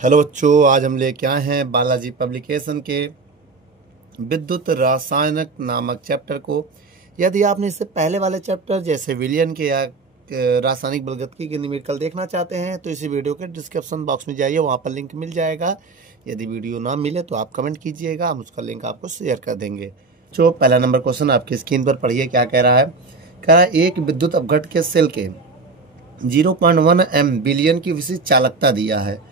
Hello बच्चों, आज हम लेके आए हैं बालाजी पब्लिकेशन के विद्युत रासायनिक नामक चैप्टर को। यदि आपने इससे पहले वाले चैप्टर जैसे विलियन के या रासायनिक बलगतिकी के न्यूमेरिकल देखना चाहते हैं तो इसी वीडियो के डिस्क्रिप्शन बॉक्स में जाइए, वहाँ पर लिंक मिल जाएगा। यदि वीडियो ना मिले तो आप कमेंट कीजिएगा, हम उसका लिंक आपको शेयर कर देंगे। जो पहला नंबर क्वेश्चन आपकी स्क्रीन पर पढ़िए, क्या कह रहा है। कह रहा है एक विद्युत अपघट के सेल के 0.1 एम बिलियन की विशिष्ट चालकता दिया है।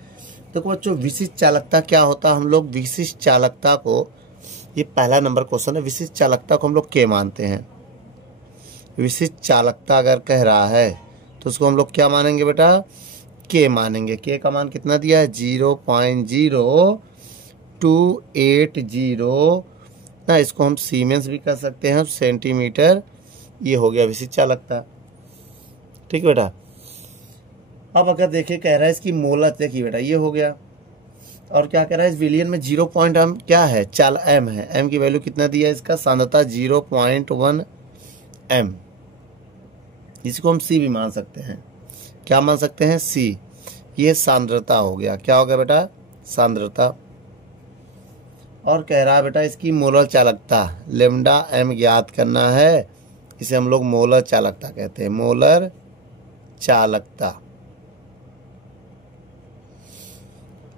तो बच्चों विशिष्ट चालकता क्या होता है, हम लोग विशिष्ट चालकता को, ये पहला नंबर क्वेश्चन है, विशिष्ट चालकता को हम लोग के मानते हैं। विशिष्ट चालकता अगर कह रहा है तो उसको हम लोग क्या मानेंगे बेटा, के मानेंगे। के का मान कितना दिया है, 0.0280 ना, इसको हम सीमेंस भी कर सकते हैं, सेंटीमीटर। ये हो गया विशिष्ट चालकता, ठीक है बेटा। अब अगर देखिए कह रहा है इसकी मोलर, देखिए बेटा ये हो गया, और क्या कह रहा है इस विलियन में 0. एम क्या है, चाल एम है। एम की वैल्यू कितना दिया है, इसका सांद्रता 0.1 एम। इसको हम सी भी मान सकते हैं, क्या मान सकते हैं, सी। ये सांद्रता हो गया, क्या हो गया बेटा, सांद्रता। और कह रहा है बेटा इसकी मोलर चालकता लेमडा एम ज्ञात करना है, इसे हम लोग मोलर चालकता कहते हैं, मोलर चालकता।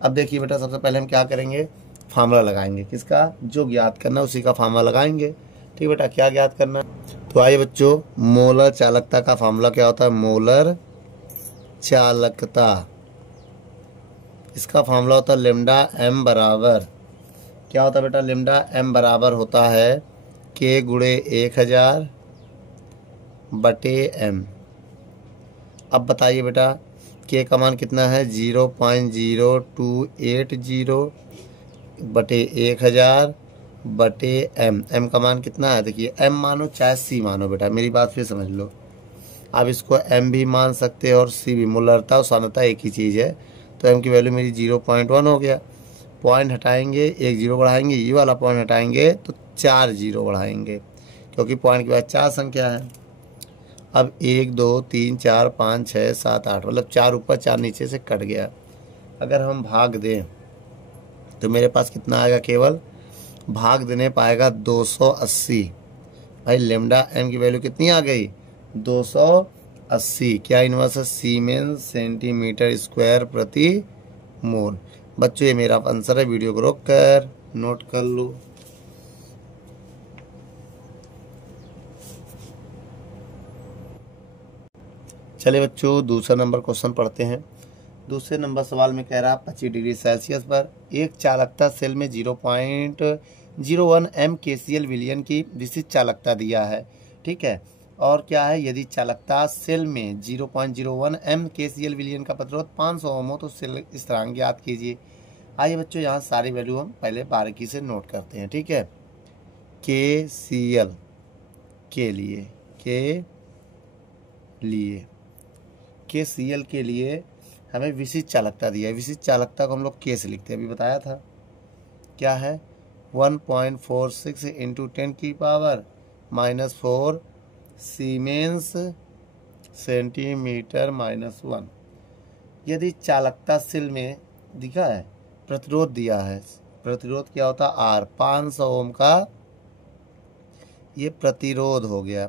अब देखिए बेटा सबसे पहले हम क्या करेंगे, फार्मूला लगाएंगे, किसका, जो ज्ञात करना है उसी का फार्मूला लगाएंगे। ठीक बेटा, क्या ज्ञात करना है, तो आइए बच्चों, मोलर चालकता का फार्मूला क्या होता है, मोलर चालकता, इसका फार्मूला होता है लेमडा एम बराबर, क्या होता है बेटा, लेमडा एम बराबर होता है के गुणे 1000 बटे एम। अब बताइए बेटा के का मान कितना है, 0.0280 बटे 1000 बटे एम। एम का मान कितना है, देखिए एम मानो चाहे सी मानो बेटा, मेरी बात फिर समझ लो। आप इसको एम भी मान सकते हैं और सी भी, मोलरता और सांद्रता एक ही चीज़ है। तो एम की वैल्यू मेरी 0.1 हो गया। पॉइंट हटाएंगे, एक जीरो बढ़ाएंगे, ये वाला पॉइंट हटाएंगे तो 4 जीरो बढ़ाएंगे, क्योंकि पॉइंट के बाद 4 संख्या है। अब 1 2 3 4 5 6 7 8, मतलब 4 ऊपर 4 नीचे से कट गया। अगर हम भाग दें तो मेरे पास कितना आएगा, केवल भाग देने पाएगा 280। भाई लेमडा एम की वैल्यू कितनी आ गई, 280। क्या इनवर्स है, सीमेंस सेंटीमीटर स्क्वायर प्रति मोल। बच्चों ये मेरा आंसर है, वीडियो को रोक कर नोट कर लो। चलिए बच्चों दूसरा नंबर क्वेश्चन पढ़ते हैं। दूसरे नंबर सवाल में कह रहा है 25 डिग्री सेल्सियस पर एक चालकता सेल में 0.01 एम KCl विलियन की विशिष्ट चालकता दिया है। ठीक है, और क्या है, यदि चालकता सेल में 0.01 एम KCl विलियन का प्रतिरोध 500 ओम हो तो सेल स्थिरांक ज्ञात कीजिए। आइए बच्चों यहाँ सारी वैल्यू हम पहले बारीकी से नोट करते हैं। ठीक है, KCl के लिए, KCl के लिए हमें विशिष्ट चालकता दिया है। विशिष्ट चालकता को हम लोग के से लिखते हैं, अभी बताया था, क्या है 1.46 इंटू 10⁻⁻4 सीमेंस सेंटीमीटर -1। यदि चालकता सेल में दिखा है, प्रतिरोध दिया है, प्रतिरोध क्या होता है, आर, 500 ओम का ये प्रतिरोध हो गया,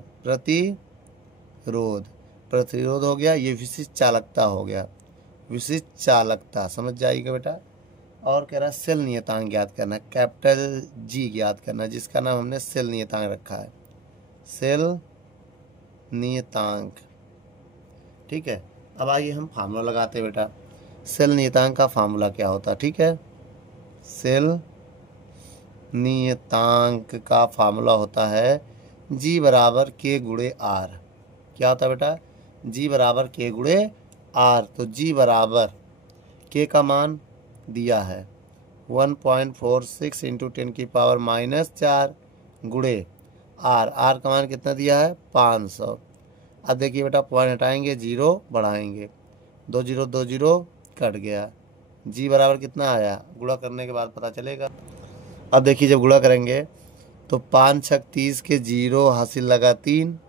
प्रतिरोध हो गया, ये विशिष्ट चालकता हो गया, विशिष्ट चालकता, समझ जाइएगा बेटा। और कह रहा है सेल नियतांक ज्ञात करना है, कैपिटल जी ज्ञात करना है, जिसका नाम हमने सेल नियतांक रखा है, सेल नियतांक। ठीक है, अब आइए हम फार्मूला लगाते हैं बेटा। सेल नियतांक का फार्मूला क्या होता है, ठीक है, सेल नियतांक का फार्मूला होता है जी बराबर के गुणे आर। क्या होता है बेटा, जी बराबर के गुणे आर। तो जी बराबर के का मान दिया है 1.46 इंटू 10⁻⁻4 गुणे आर, आर का मान कितना दिया है, 500। अब देखिए बेटा पॉइंट हटाएंगे, जीरो बढ़ाएंगे, 2 जीरो 2 जीरो कट गया। जी बराबर कितना आया, गुणा करने के बाद पता चलेगा। अब देखिए जब गुणा करेंगे तो 5 छक 30 के जीरो हासिल लगा 3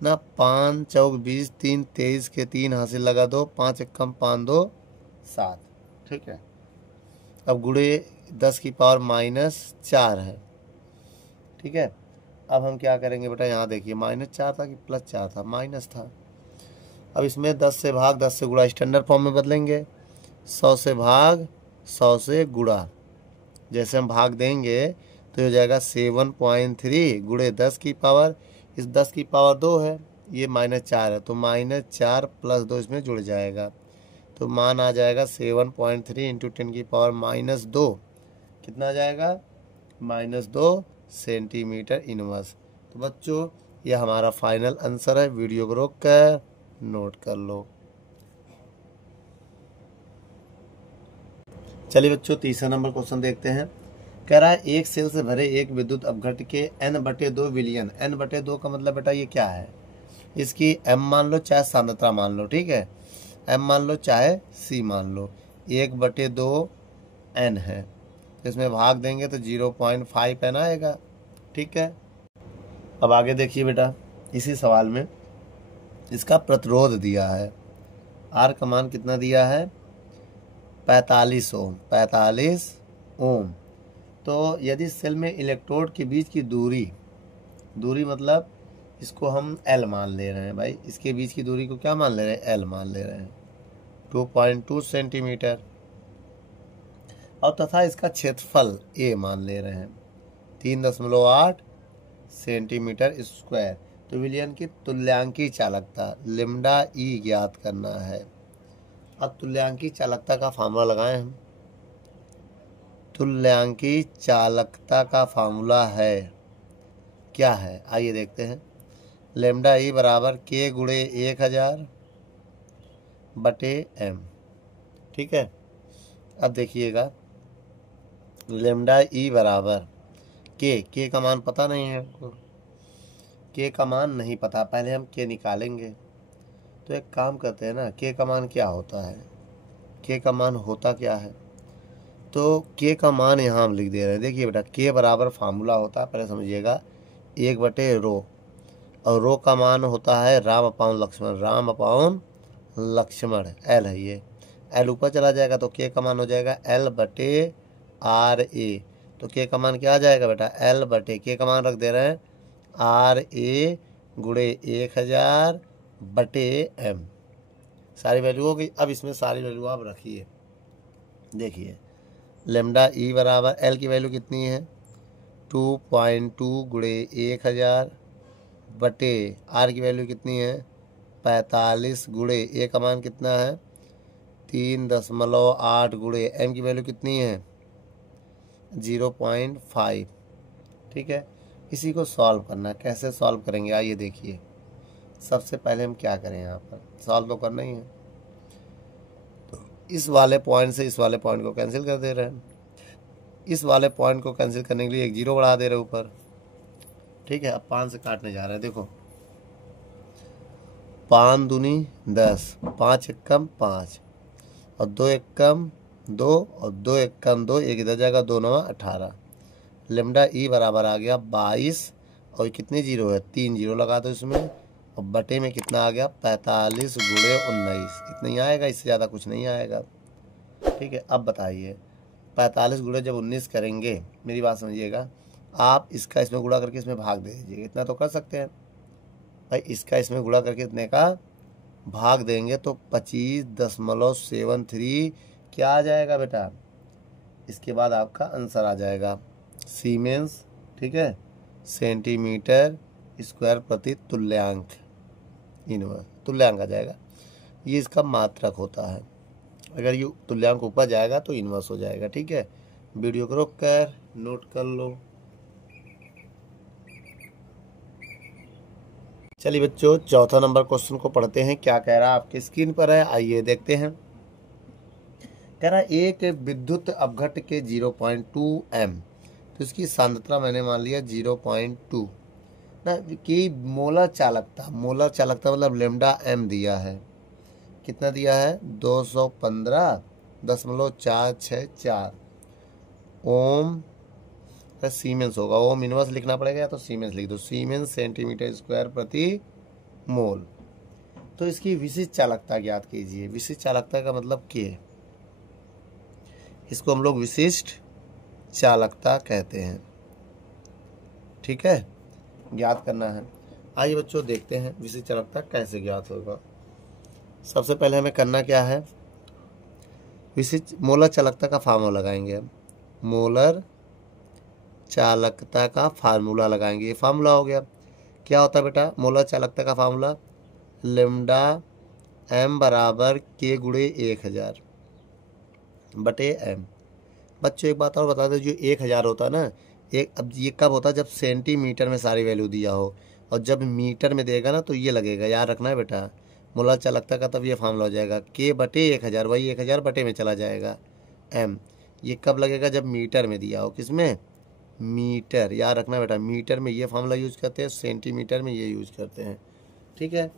ना, 5 चौक 20 3 23 के 3 हासिल लगा 2, 5 एकम 5 2 7। ठीक है। अब गुणे 10 की पावर -4 है, ठीक है। अब हम क्या करेंगे बेटा, यहाँ देखिए -4 था कि +4 था, माइनस था। अब इसमें 10 से भाग 10 से गुणा स्टैंडर्ड फॉर्म में बदलेंगे, 100 से भाग 100 से गुणा। जैसे हम भाग देंगे तो हो जाएगा 7.3 गुणे 10 की पावर, इस 10 की पावर 2 है, ये -4 है, तो -4 + 2 इसमें जुड़ जाएगा, तो मान आ जाएगा 7.3 × 10 की पावर -2, कितना आ जाएगा, -2 सेंटीमीटर इनवर्स। तो बच्चों यह हमारा फाइनल आंसर है। वीडियो को रोक कर नोट कर लो। चलिए बच्चों तीसरा नंबर क्वेश्चन देखते हैं। कह रहा है एक सेल से भरे एक विद्युत अपघट के n/2 विलियन, n/2 का मतलब बेटा ये क्या है, इसकी m मान लो चाहे सांद्रता मान लो, ठीक है, m मान लो चाहे c मान लो, 1/2 n है, तो इसमें भाग देंगे तो 0.5 n आएगा, ठीक है। अब आगे देखिए बेटा, इसी सवाल में इसका प्रतिरोध दिया है, R का मान कितना दिया है, 45 ओम, 45 ओम। तो यदि सेल में इलेक्ट्रोड के बीच की दूरी मतलब इसको हम L मान ले रहे हैं भाई, इसके बीच की दूरी को क्या मान ले रहे हैं, L मान ले रहे हैं, 2.2 सेंटीमीटर, और तथा इसका क्षेत्रफल A मान ले रहे हैं 3.8 सेंटीमीटर स्क्वायर। तो विलियन की तुल्यांकी चालकता लिम्डा ई ज्ञात करना है। अब तुल्यांकी चालकता का फार्मूला लगाएं हम, तुल्यांकी चालकता का फार्मूला है, क्या है आइए देखते हैं, लेमडा ई बराबर K गुणे 1000 बटे M, ठीक है। अब देखिएगा लेमडा ई बराबर K का मान पता नहीं है हमको, K का मान नहीं पता, पहले हम K निकालेंगे। तो एक काम करते हैं ना, K का मान क्या होता है, K का मान होता क्या है, तो K का मान यहाँ हम लिख दे रहे हैं। देखिए बेटा K बराबर फार्मूला होता है, पहले समझिएगा 1/ρ, और ρ का मान होता है राम अपाउन लक्ष्मण, राम अपाउन लक्ष्मण, L है ये, L ऊपर चला जाएगा तो K का मान हो जाएगा L/RA। तो K का मान क्या आ जाएगा बेटा, K का मान रख दे रहे हैं RA गुणे 1000 बटे M, सारी वैल्यू हो गई। अब इसमें सारी वैल्यू आप रखिए, देखिए लेमडा ई बराबर L की वैल्यू कितनी है 2.2 गुणे 1000 बटे R की वैल्यू कितनी है 45 गुणे A का मान कितना है 3.8 गुणे M की वैल्यू कितनी है 0.5, ठीक है। इसी को सॉल्व करना है, कैसे सॉल्व करेंगे आइए देखिए। सबसे पहले हम क्या करें, यहाँ पर सॉल्व तो करना ही है, तो इस वाले पॉइंट से इस वाले पॉइंट को कैंसिल कर दे रहे हैं, इस वाले पॉइंट को कैंसिल करने के लिए एक 0 बढ़ा दे रहे ऊपर, ठीक है। अब 5 से काटने जा रहे हैं, देखो 5 दूनी 10, 5 एकम 5, और 2 एकम 2, और 2 एकम 2, एक इधर जाएगा, 2 9 18, लेमडा ई बराबर आ गया 22, और कितने 0 है 3 0 लगा दो इसमें, और बटे में कितना आ गया 45 गुणे 19, इतना ही आएगा, इससे ज़्यादा कुछ नहीं आएगा, ठीक है। अब बताइए 45 गुणे जब 19 करेंगे, मेरी बात समझिएगा, आप इसका इसमें गुणा करके इसमें भाग दे दीजिएगा, इतना तो कर सकते हैं भाई, इसका इसमें गुणा करके इतने का भाग देंगे तो 25.73 क्या आ जाएगा बेटा, इसके बाद आपका आंसर आ जाएगा सीमेंस, ठीक है, सेंटीमीटर स्क्वायर प्रति तुल्यांक इनवर्स, तुल्यांक आ जाएगा, ये इसका मात्रक होता है, अगर ये तुल्यांक ऊपर जाएगा तो इनवर्स हो जाएगा, ठीक है। वीडियो को रोक कर नोट कर लो। चलिए बच्चों चौथा नंबर क्वेश्चन को पढ़ते हैं, क्या कह रहा है आपके स्क्रीन पर है, आइए देखते हैं। कह रहा है एक विद्युत अपघट के 0.2 m, तो इसकी सांद्रता मैंने मान लिया 0.2 ना, कि मोलर चालकता मतलब लेमडा m दिया है, कितना दिया है 215.464 ओम, सीमेंस होगा, ओम इनवर्स लिखना पड़ेगा, या तो सीमेंस लिख दो, सीमेंस सेंटीमीटर स्क्वायर प्रति मोल। तो इसकी विशिष्ट चालकता ज्ञात कीजिए, विशिष्ट चालकता का मतलब K, इसको हम लोग विशिष्ट चालकता कहते हैं। ठीक है, ज्ञात करना है। आइए बच्चों देखते हैं विशिष्ट चालकता कैसे ज्ञात होगा। सबसे पहले हमें करना क्या है, विशिष्ट मोलर चालकता का फार्मूला लगाएंगे हम। मोलर चालकता का फार्मूला लगाएंगे। ये फार्मूला हो गया। क्या होता है बेटा मोलर चालकता का फार्मूला, लेमडा एम बराबर के गुणे 1000 बटे एम। बच्चों एक बात और बता दो, जो 1000 होता है ना, अब ये कब होता है, जब सेंटीमीटर में सारी वैल्यू दिया हो, और जब मीटर में देगा ना तो ये लगेगा, याद रखना है बेटा। मोलर चालकता का तब ये फार्मूला हो जाएगा के बटे 1000, वही 1000 बटे में चला जाएगा एम। ये कब लगेगा, जब मीटर में दिया हो। किसमें, मीटर। याद रखना बेटा, मीटर में ये फार्मूला यूज करते हैं, सेंटीमीटर में ये यूज करते हैं। ठीक है,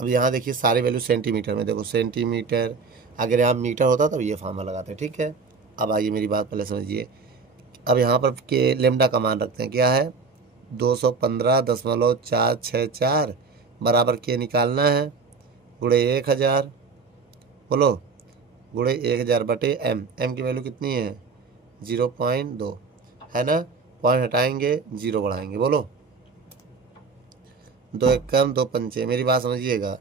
अब यहाँ देखिए सारी वैल्यू सेंटीमीटर में, देखो सेंटीमीटर, अगर यहाँ मीटर होता तब ये फार्मूला लगाते हैं। ठीक है, अब आइए मेरी बात पहले समझिए। अब यहाँ पर के लेमडा का मान रखते हैं, क्या है 215.464 बराबर के निकालना है गुणे 1000, बोलो गुणे 1000 बटे एम। एम की वैल्यू कितनी है 0.2 है ना, पॉइंट हटाएंगे 0 बढ़ाएंगे, बोलो 2 एकम 2 पंचे। मेरी बात समझिएगा,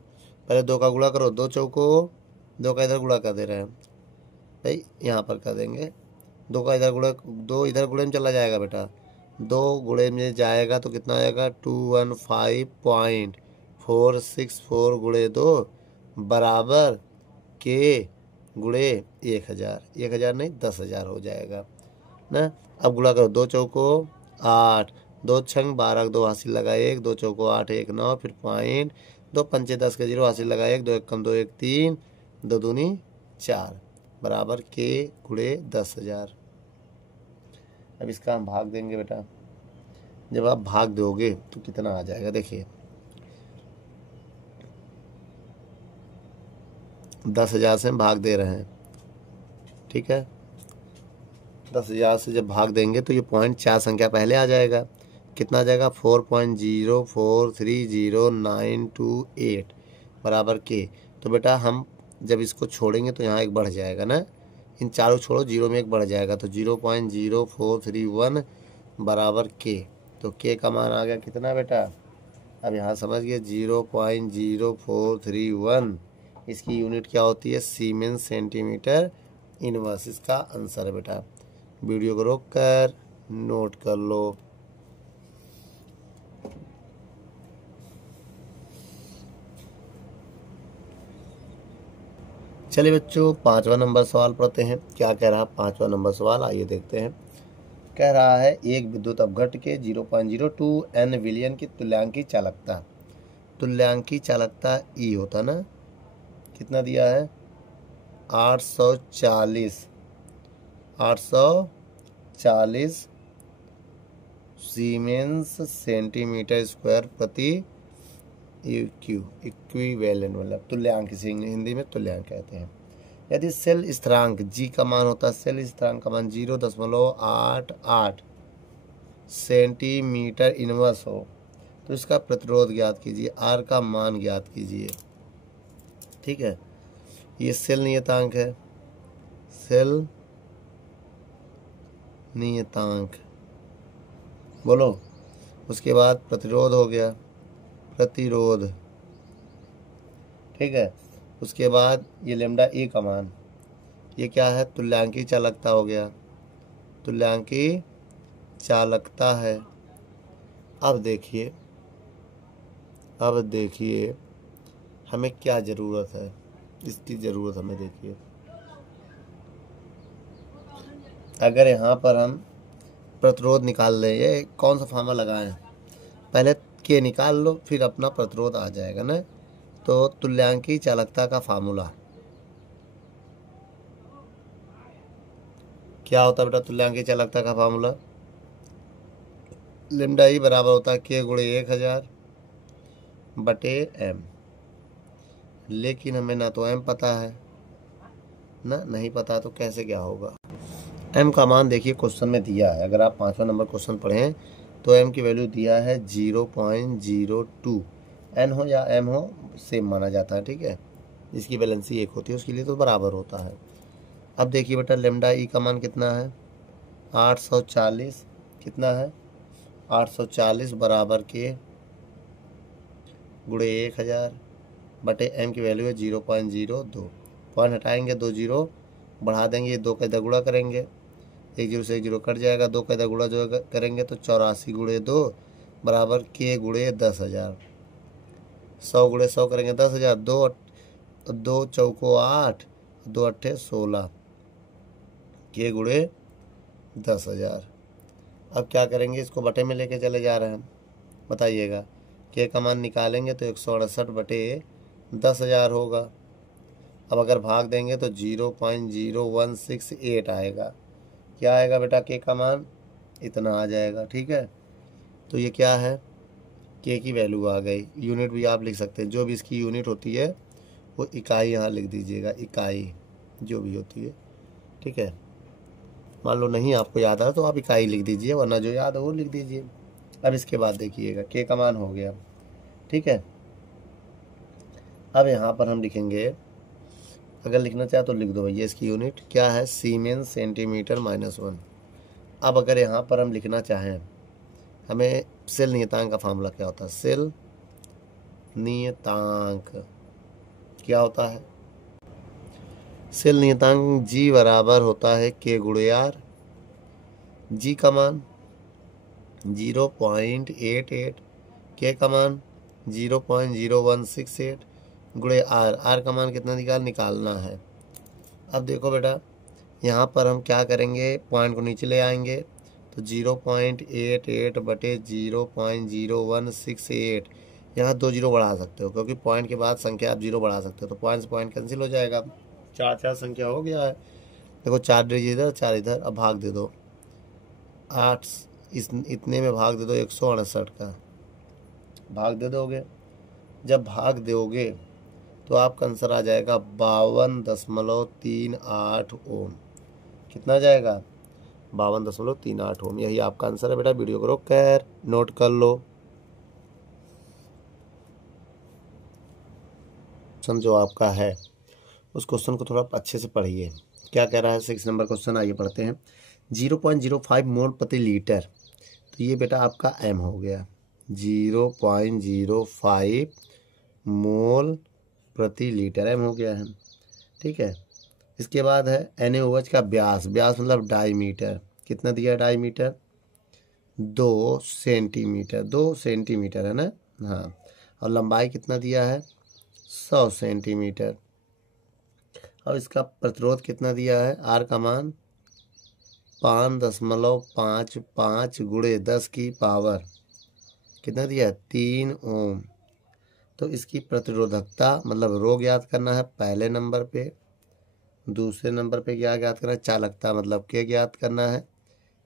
पहले 2 का गुणा करो, 2 चौको, 2 का इधर गुणा कर दे रहे हैं भाई, यहाँ पर कर देंगे 2 का इधर गुणा, 2 इधर गुणे में चला जाएगा बेटा, 2 गुणे में जाएगा तो कितना आएगा 215.464 गुणे 2 बराबर के गुणे 1000। 1000 नहीं 10,000 हो जाएगा ना। अब गुणा करो, 2 चौको 8, 2 छंग 12, 2 हासिल लगा 1, 2 चौको 8 1 9, फिर पॉइंट, 2 पंचे 10 के 0 हासिल लगा 1, 2 एकम 2 1 3, 2 दूनी 4 बराबर के गुणे 10,000। अब इसका हम भाग देंगे बेटा। जब आप भाग दोगे तो कितना आ जाएगा, देखिए 10,000 से हम भाग दे रहे हैं। ठीक है, 10,000 से जब भाग देंगे तो ये पॉइंट 4 संख्या पहले आ जाएगा। कितना आ जाएगा 4.043092 बराबर के। तो बेटा हम जब इसको छोड़ेंगे तो यहाँ एक बढ़ जाएगा ना, इन चारों छोड़ो, 0 में एक बढ़ जाएगा, तो 0.0431 बराबर के। तो के का मान आ गया कितना बेटा, अब यहाँ समझ गए 0.0431, इसकी यूनिट क्या होती है सीमेंस सेंटीमीटर इनवर्स। इसका आंसर है बेटा। वीडियो को रोक कर नोट कर लो। चलिए बच्चों 5वां नंबर सवाल पढ़ते हैं। क्या कह रहा है 5वां नंबर सवाल, आइए देखते हैं। कह रहा है एक विद्युत अपघट के 0.02 n विलियन की तुल्यांकी चालकता, तुल्यांकी चालकता ई होता ना, कितना दिया है 840 सीमेंस सेंटीमीटर स्क्वायर प्रति इक्विवेलेंट, मतलब तुल्यांक, हिंदी में तुल्यांक कहते हैं। यदि सेल स्थिरांक जी का मान होता है, सेल स्थिरांक का मान 0.88 सेंटीमीटर इनवर्स हो तो इसका प्रतिरोध ज्ञात कीजिए, आर का मान ज्ञात कीजिए। ठीक है, ये सेल नियतांक है, सेल नियतांक, बोलो। उसके बाद प्रतिरोध हो गया, प्रतिरोध। ठीक है, उसके बाद ये लेमडा ए का मान, ये क्या है तुल्यांकी चालकता हो गया, तुल्यांकी चालकता है। अब देखिए हमें क्या ज़रूरत है, इसकी ज़रूरत हमें देखिए। अगर यहाँ पर हम प्रतिरोध निकाल लें, ये कौन सा फार्मूला लगाएं, पहले के निकाल लो फिर अपना प्रतिरोध आ जाएगा ना। तो तुल्यांकी चालकता का फार्मूला क्या होता है बेटा, तुल्यांकी चालकता का फार्मूला लेमडा ई बराबर होता है के गुणे 1000 बटे एम। लेकिन हमें ना तो एम पता है ना नहीं पता, तो कैसे क्या होगा। एम का मान देखिए क्वेश्चन में दिया है, अगर आप 5वां नंबर क्वेश्चन पढ़ें तो एम की वैल्यू दिया है 0.02। एन हो या एम हो सेम माना जाता है। ठीक है, जिसकी वैलेंसी 1 होती है उसके लिए तो बराबर होता है। अब देखिए बेटा लेमडा ई का मान कितना है 840, कितना है 840 बराबर के गुणे 1000 बटे एम की वैल्यू है 0.02। पॉइंट हटाएंगे 2 जीरो बढ़ा देंगे, 2 का इधर गुणा करेंगे, 1 जीरो से 1 जीरो कट जाएगा, 2 का इधर गुणा जो करेंगे तो 84 गुणे 2 बराबर के गुणे 10,000। 100 गुणे 100 करेंगे 10,000, 2 चौको 8, 2 अट्ठे 16 के गुणे 10,000। अब क्या करेंगे, इसको बटे में लेके चले जा रहे हैं, बताइएगा के का मान निकालेंगे तो 168 बटे 10,000 होगा। अब अगर भाग देंगे तो 0.0168 आएगा। क्या आएगा बेटा के का मान इतना आ जाएगा। ठीक है, तो ये क्या है के की वैल्यू आ गई। यूनिट भी आप लिख सकते हैं, जो भी इसकी यूनिट होती है वो इकाई यहाँ लिख दीजिएगा, इकाई जो भी होती है। ठीक है, मान लो नहीं आपको याद आ तो आप इकाई लिख दीजिए, वरना जो याद है वो लिख दीजिए। अब इसके बाद देखिएगा के का मान हो गया। ठीक है, अब यहाँ पर हम लिखेंगे, अगर लिखना चाहे तो लिख दो भैया, इसकी यूनिट क्या है सीमेंस सेंटीमीटर -1। अब अगर यहाँ पर हम लिखना चाहें, हमें सेल नियतांक का फार्मूला क्या होता है, सेल नियतांक क्या होता है, सेल नियतांक जी बराबर होता है के गुणे आर। जी का मान 0.88, के का मान 0.0168 गुणे आर। आर का मान कितना निकालना है। अब देखो बेटा यहाँ पर हम क्या करेंगे, पॉइंट को नीचे ले आएंगे तो 0.88 बटे 0.0168, यहाँ 2 जीरो बढ़ा सकते हो क्योंकि पॉइंट के बाद संख्या आप जीरो बढ़ा सकते हो, तो पॉइंट से पॉइंट कैंसिल हो जाएगा, 4 संख्या हो गया है। देखो 4 डिजिट इधर 4 इधर, अब भाग दे दो 8 इतने में भाग दे दो 168 का भाग दे दोगे। जब भाग दोगे तो आपका आंसर आ जाएगा 52.38 ओम। कितना जाएगा 52.38 ओम। यही आपका आंसर है बेटा। वीडियो को रोक कर नोट कर लो। क्वेश्चन जो आपका है उस क्वेश्चन को थोड़ा अच्छे से पढ़िए, क्या कह रहा है। 6 नंबर क्वेश्चन आइए पढ़ते हैं। 0.05 मोल प्रति लीटर, तो ये बेटा आपका एम हो गया। 0.05 मोल प्रति लीटर एम हो गया है। ठीक है, इसके बाद है NaOH का व्यास, व्यास मतलब डायमीटर, कितना दिया है डायमीटर 2 सेंटीमीटर, 2 सेंटीमीटर है ना, हाँ। और लंबाई कितना दिया है 100 सेंटीमीटर। और इसका प्रतिरोध कितना दिया है, आर का मान 5.55 गुणे 10 की पावर कितना दिया है 3 ओम। तो इसकी प्रतिरोधकता मतलब रोग याद करना है पहले नंबर पे, दूसरे नंबर पे क्या ज्ञात करना है चालकता मतलब के ज्ञात करना है,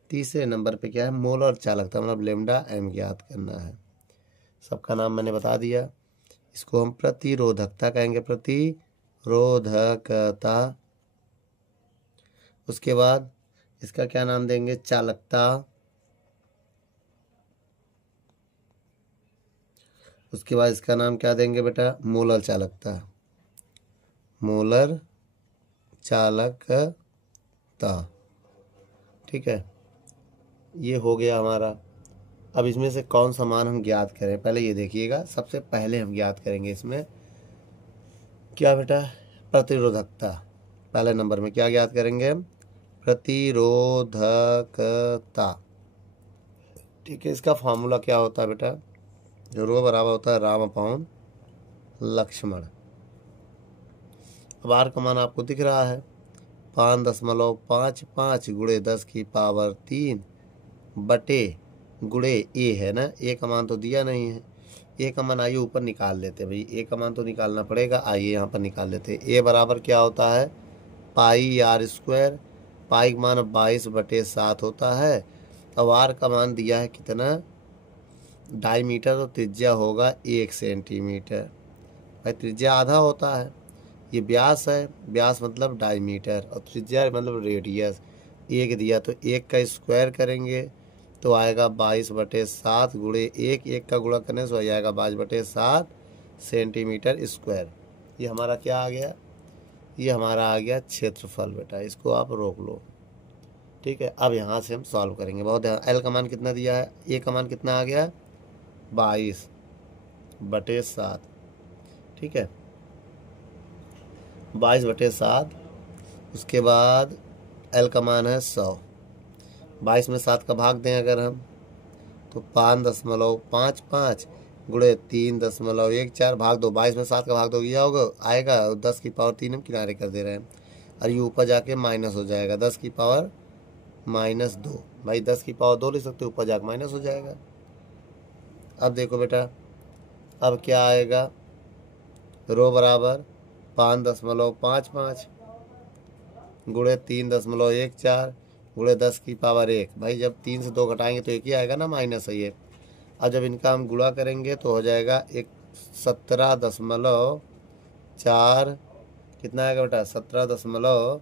तीसरे नंबर पे क्या है मोल और चालकता मतलब लेमडा एम ज्ञात करना है। सबका नाम मैंने बता दिया। इसको हम प्रतिरोधकता कहेंगे, प्रतिरोधकता। उसके बाद इसका क्या नाम देंगे चालकता। उसके बाद इसका नाम क्या देंगे बेटा मोलर चालकता, मोलर चालकता। ठीक है, ये हो गया हमारा। अब इसमें से कौन सा मान हम ज्ञात करें, पहले ये देखिएगा। सबसे पहले हम ज्ञात करेंगे इसमें क्या बेटा प्रतिरोधकता। पहले नंबर में क्या ज्ञात करेंगे हम प्रतिरोधकता। ठीक है, इसका फॉर्मूला क्या होता है बेटा, रो बराबर होता है राम अपॉन लक्ष्मण। अब आर का मान आपको दिख रहा है 5.55 गुणे 10 की पावर 3 बटे गुणे ए है ना, ए का मान तो दिया नहीं है। ए का मान आइए ऊपर निकाल लेते भाई, ए का मान तो निकालना पड़ेगा। आइए यहाँ पर निकाल लेते। ए बराबर क्या होता है पाई आर स्क्वायर, पाई का मान 22/7 होता है। अब आर का मान दिया है कितना डायमीटर, तो त्रिज्या होगा 1 सेंटीमीटर। भाई त्रिज्या आधा होता है, ये व्यास है, व्यास मतलब डायमीटर और त्रिज्या मतलब रेडियस। 1 दिया तो 1 का स्क्वायर करेंगे तो आएगा 22/7 गुणे 1 का गुणा करने से हो जाएगा 22/7 सेंटीमीटर स्क्वायर। ये हमारा क्या आ गया ये हमारा आ गया क्षेत्रफल बेटा, इसको आप रोक लो। ठीक है, अब यहाँ से हम सॉल्व करेंगे। बहुत ध्यान, एल का मान कितना दिया है, ए का मान कितना आ गया 22/7। ठीक है, 22/7। उसके बाद एल का मान है 100। 22 में 7 का भाग दें अगर हम, तो 5.55 गुणे 3.14 भाग दो। 22 में 7 का भाग दो, यह होगा आएगा 10 की पावर 3 हम किनारे कर दे रहे हैं, और ये ऊपर जाके माइनस हो जाएगा 10 की पावर -2। भाई 10 की पावर 2 ले सकते हो, ऊपर जाके माइनस हो जाएगा। अब देखो बेटा, अब क्या आएगा, रो बराबर 5.55 गुणे 3.14 गुणे 10 की पावर 1। भाई जब 3 से 2 घटाएंगे तो एक ही आएगा ना, माइनस है ये। अब जब इनका हम गुणा करेंगे तो हो जाएगा 17.4, कितना आएगा बेटा 17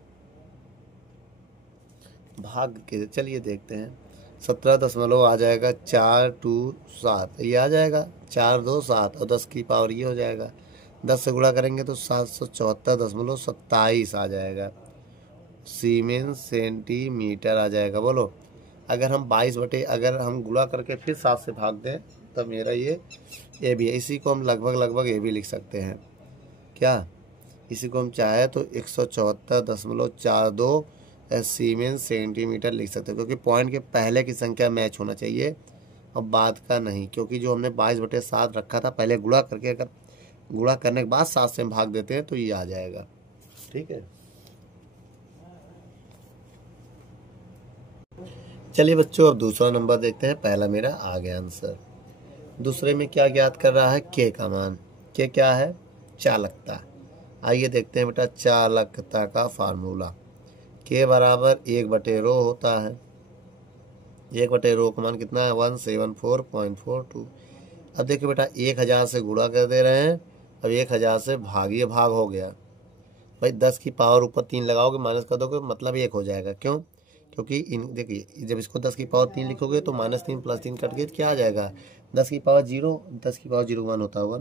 भाग के, चलिए देखते हैं, 17 आ जाएगा 427, ये आ जाएगा 427, और 10 की पावर ये हो जाएगा। 10 से गुणा करेंगे तो 774.27 आ जाएगा, सीमेंस सेंटीमीटर आ जाएगा। बोलो, अगर हम 22 अगर हम गुणा करके फिर 7 से भाग दें तब मेरा ये ए भी है, इसी को हम लगभग ए भी लिख सकते हैं क्या, इसी को हम चाहे तो 174.42 सीमेंस सेंटीमीटर लिख सकते हैं, क्योंकि पॉइंट के पहले की संख्या मैच होना चाहिए और बाद का नहीं, क्योंकि जो हमने 22/7 रखा था पहले गुणा करके, अगर गुणा करने के बाद 7 से हम भाग देते हैं तो ये आ जाएगा। ठीक है, चलिए बच्चों अब दूसरा नंबर देखते हैं। पहला मेरा आ गया आंसर। दूसरे में क्या ज्ञात कर रहा है, के का मान। के क्या है, चालकता। आइए देखते हैं बेटा चालकता का फार्मूला। के बराबर 1/रो होता है। 1/रो का मान कितना है 174.42। अब देखिए बेटा 1000 से गुणा कर दे रहे हैं, अब 1000 से भागिए, भाग हो गया। भाई 10 की पावर ऊपर 3 लगाओगे, माइनस कर दोगे, मतलब 1 हो जाएगा। क्यों, क्योंकि इन देखिए जब इसको 10 की पावर 3 लिखोगे तो -3 + 3 कट के क्या आ जाएगा 10 की पावर 0, 10 की पावर 0 1 होता होगा।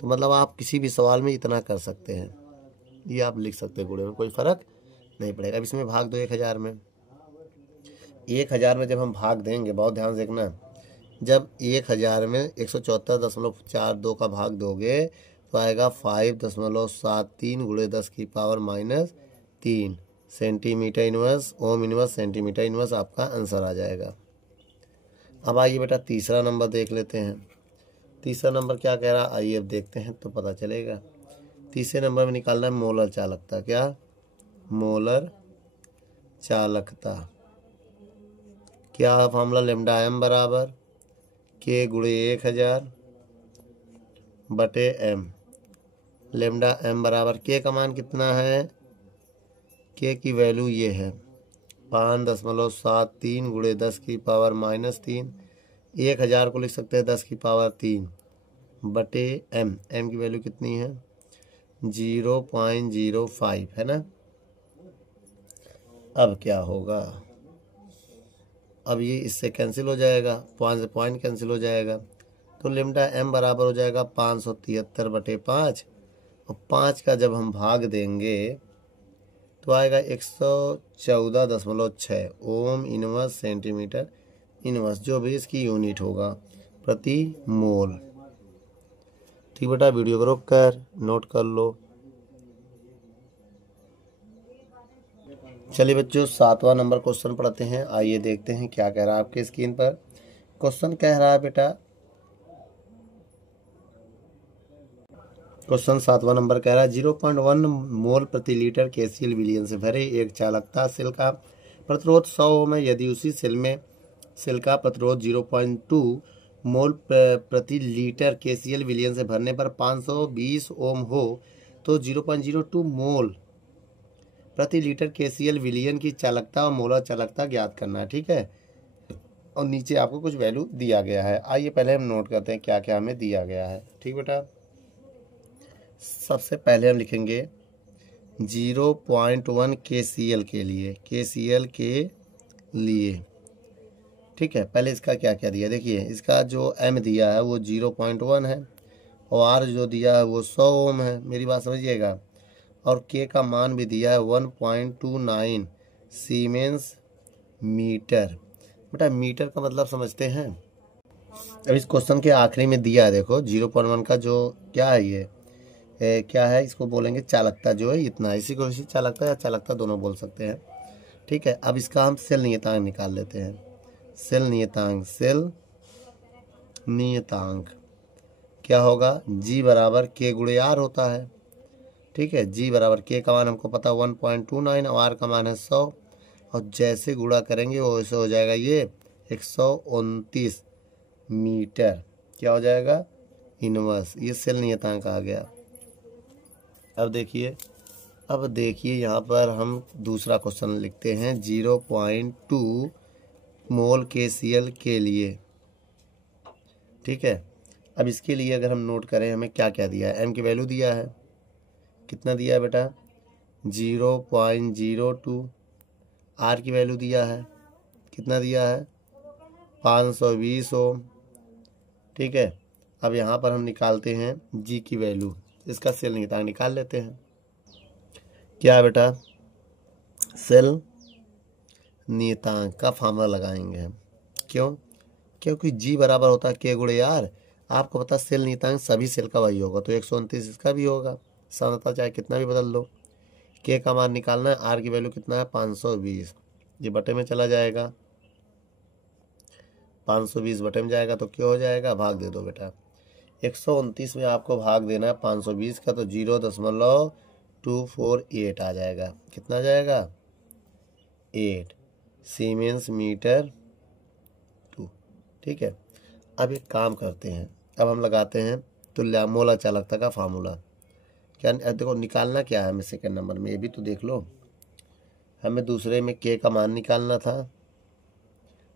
तो मतलब आप किसी भी सवाल में इतना कर सकते हैं, ये आप लिख सकते हैं गुणे में, कोई फ़र्क नहीं पड़ेगा। अब इसमें भाग दो 1000 में। 1000 में जब हम भाग देंगे, बहुत ध्यान से देखना, जब 1000 में 174.42 का भाग दोगे तो आएगा 5.73 गुणे 10 की power -3 centimetre inverse, ohm inverse, centimetre inverse आपका आंसर आ जाएगा। अब आइए बेटा तीसरा नंबर देख लेते हैं। तीसरा नंबर क्या कह रहा है, आइए अब देखते हैं तो पता चलेगा। तीसरे नंबर में निकालना है मोलर चालकता। क्या, मोलर चालकता। क्या फार्मूला, लेमडा एम बराबर के गुणे 1000/m। लेमडा एम बराबर के का मान कितना है, के की वैल्यू ये है 5.73 गुणे 10 की पावर -3। 1000 को लिख सकते हैं 10 की पावर 3/m। m की वैल्यू कितनी है 0.05 है ना। अब क्या होगा, अब ये इससे कैंसिल हो जाएगा, पॉइंट से पॉइंट कैंसिल हो जाएगा, तो लेमडा एम बराबर हो जाएगा 573/5, और 5 का जब हम भाग देंगे तो आएगा 114.6 ओम इनवर्स सेंटीमीटर इनवर्स, जो भी इसकी यूनिट होगा प्रति मोल। ठीक बेटा, वीडियो को रोक कर नोट कर लो। चलिए बच्चों 7वां नंबर क्वेश्चन पढ़ते हैं। आइए देखते हैं क्या कह रहा है आपके स्क्रीन पर। क्वेश्चन कह रहा है बेटा, क्वेश्चन 7वां नंबर कह रहा है 0.1 मोल प्रति लीटर KCl विलयन से भरे एक चालकता सेल का प्रतिरोध 100 ओम है। यदि उसी सेल का प्रतिरोध 0.2 मोल प्रति लीटर KCl विलयन से भरने पर 520 ओम हो तो 0.02 मोल प्रति लीटर KCl विलयन की चालकता और मोलर चालकता ज्ञात करना है। ठीक है, और नीचे आपको कुछ वैल्यू दिया गया है। आइए पहले हम नोट करते हैं क्या क्या हमें दिया गया है। ठीक बेटा, सबसे पहले हम लिखेंगे 0.1 KCl के लिए, KCl के लिए। ठीक है, पहले इसका क्या क्या दिया, देखिए इसका जो m दिया है वो 0.1 है, और r जो दिया है वो 100 ओम है। मेरी बात समझिएगा, और के का मान भी दिया है 1.29 सीमेंस मीटर। बेटा मीटर का मतलब समझते हैं। अब इस क्वेश्चन के आखिरी में दिया है, देखो 0.1 का जो क्या है ये क्या है, इसको बोलेंगे चालकता जो है इतना, इसी को इसी चालकता या चालकता दोनों बोल सकते हैं। ठीक है, अब इसका हम सेल नियतांक निकाल लेते हैं। सेल नियतांक क्या होगा, जी बराबर के गुणे आर होता है। ठीक है, जी बराबर के का मान हमको पता 1.29 और आर का मान है 100, और जैसे गुणा करेंगे वो वैसे हो जाएगा ये 129 मीटर। क्या हो जाएगा, इनवर्स। ये सेल नियतांक आ गया। अब देखिए यहाँ पर हम दूसरा क्वेश्चन लिखते हैं 0.2 मोल KCl के लिए। ठीक है, अब इसके लिए अगर हम नोट करें हमें क्या क्या दिया है, एम की वैल्यू दिया है, कितना दिया है बेटा 0.02, आर की वैल्यू दिया है, कितना दिया है 520 ओम। ठीक है, अब यहाँ पर हम निकालते हैं जी की वैल्यू, इसका सेल नियतांक निकाल लेते हैं। क्या है बेटा, सेल नियतांक का फार्मूला लगाएंगे हम। क्यों, क्योंकि जी बराबर होता है के गुणे आर। आपको पता सेल नियतांक सभी सेल का वही होगा, तो 129 इसका भी होगा, सामान्यतः चाहे कितना भी बदल लो। के का मान निकालना है, आर की वैल्यू कितना है 520, ये बटे में चला जाएगा, 520 बटे में जाएगा तो क्या हो जाएगा, भाग दे दो बेटा। 129 में आपको भाग देना है 520 का, तो 0.248 आ जाएगा। कितना जाएगा 8 सीमेंस मीटर 2। ठीक है, अब एक काम करते हैं, अब हम लगाते हैं तुल्य मोला चालकता का फार्मूला। क्या देखो निकालना क्या है हमें सेकंड नंबर में, ये भी तो देख लो। हमें दूसरे में के का मान निकालना था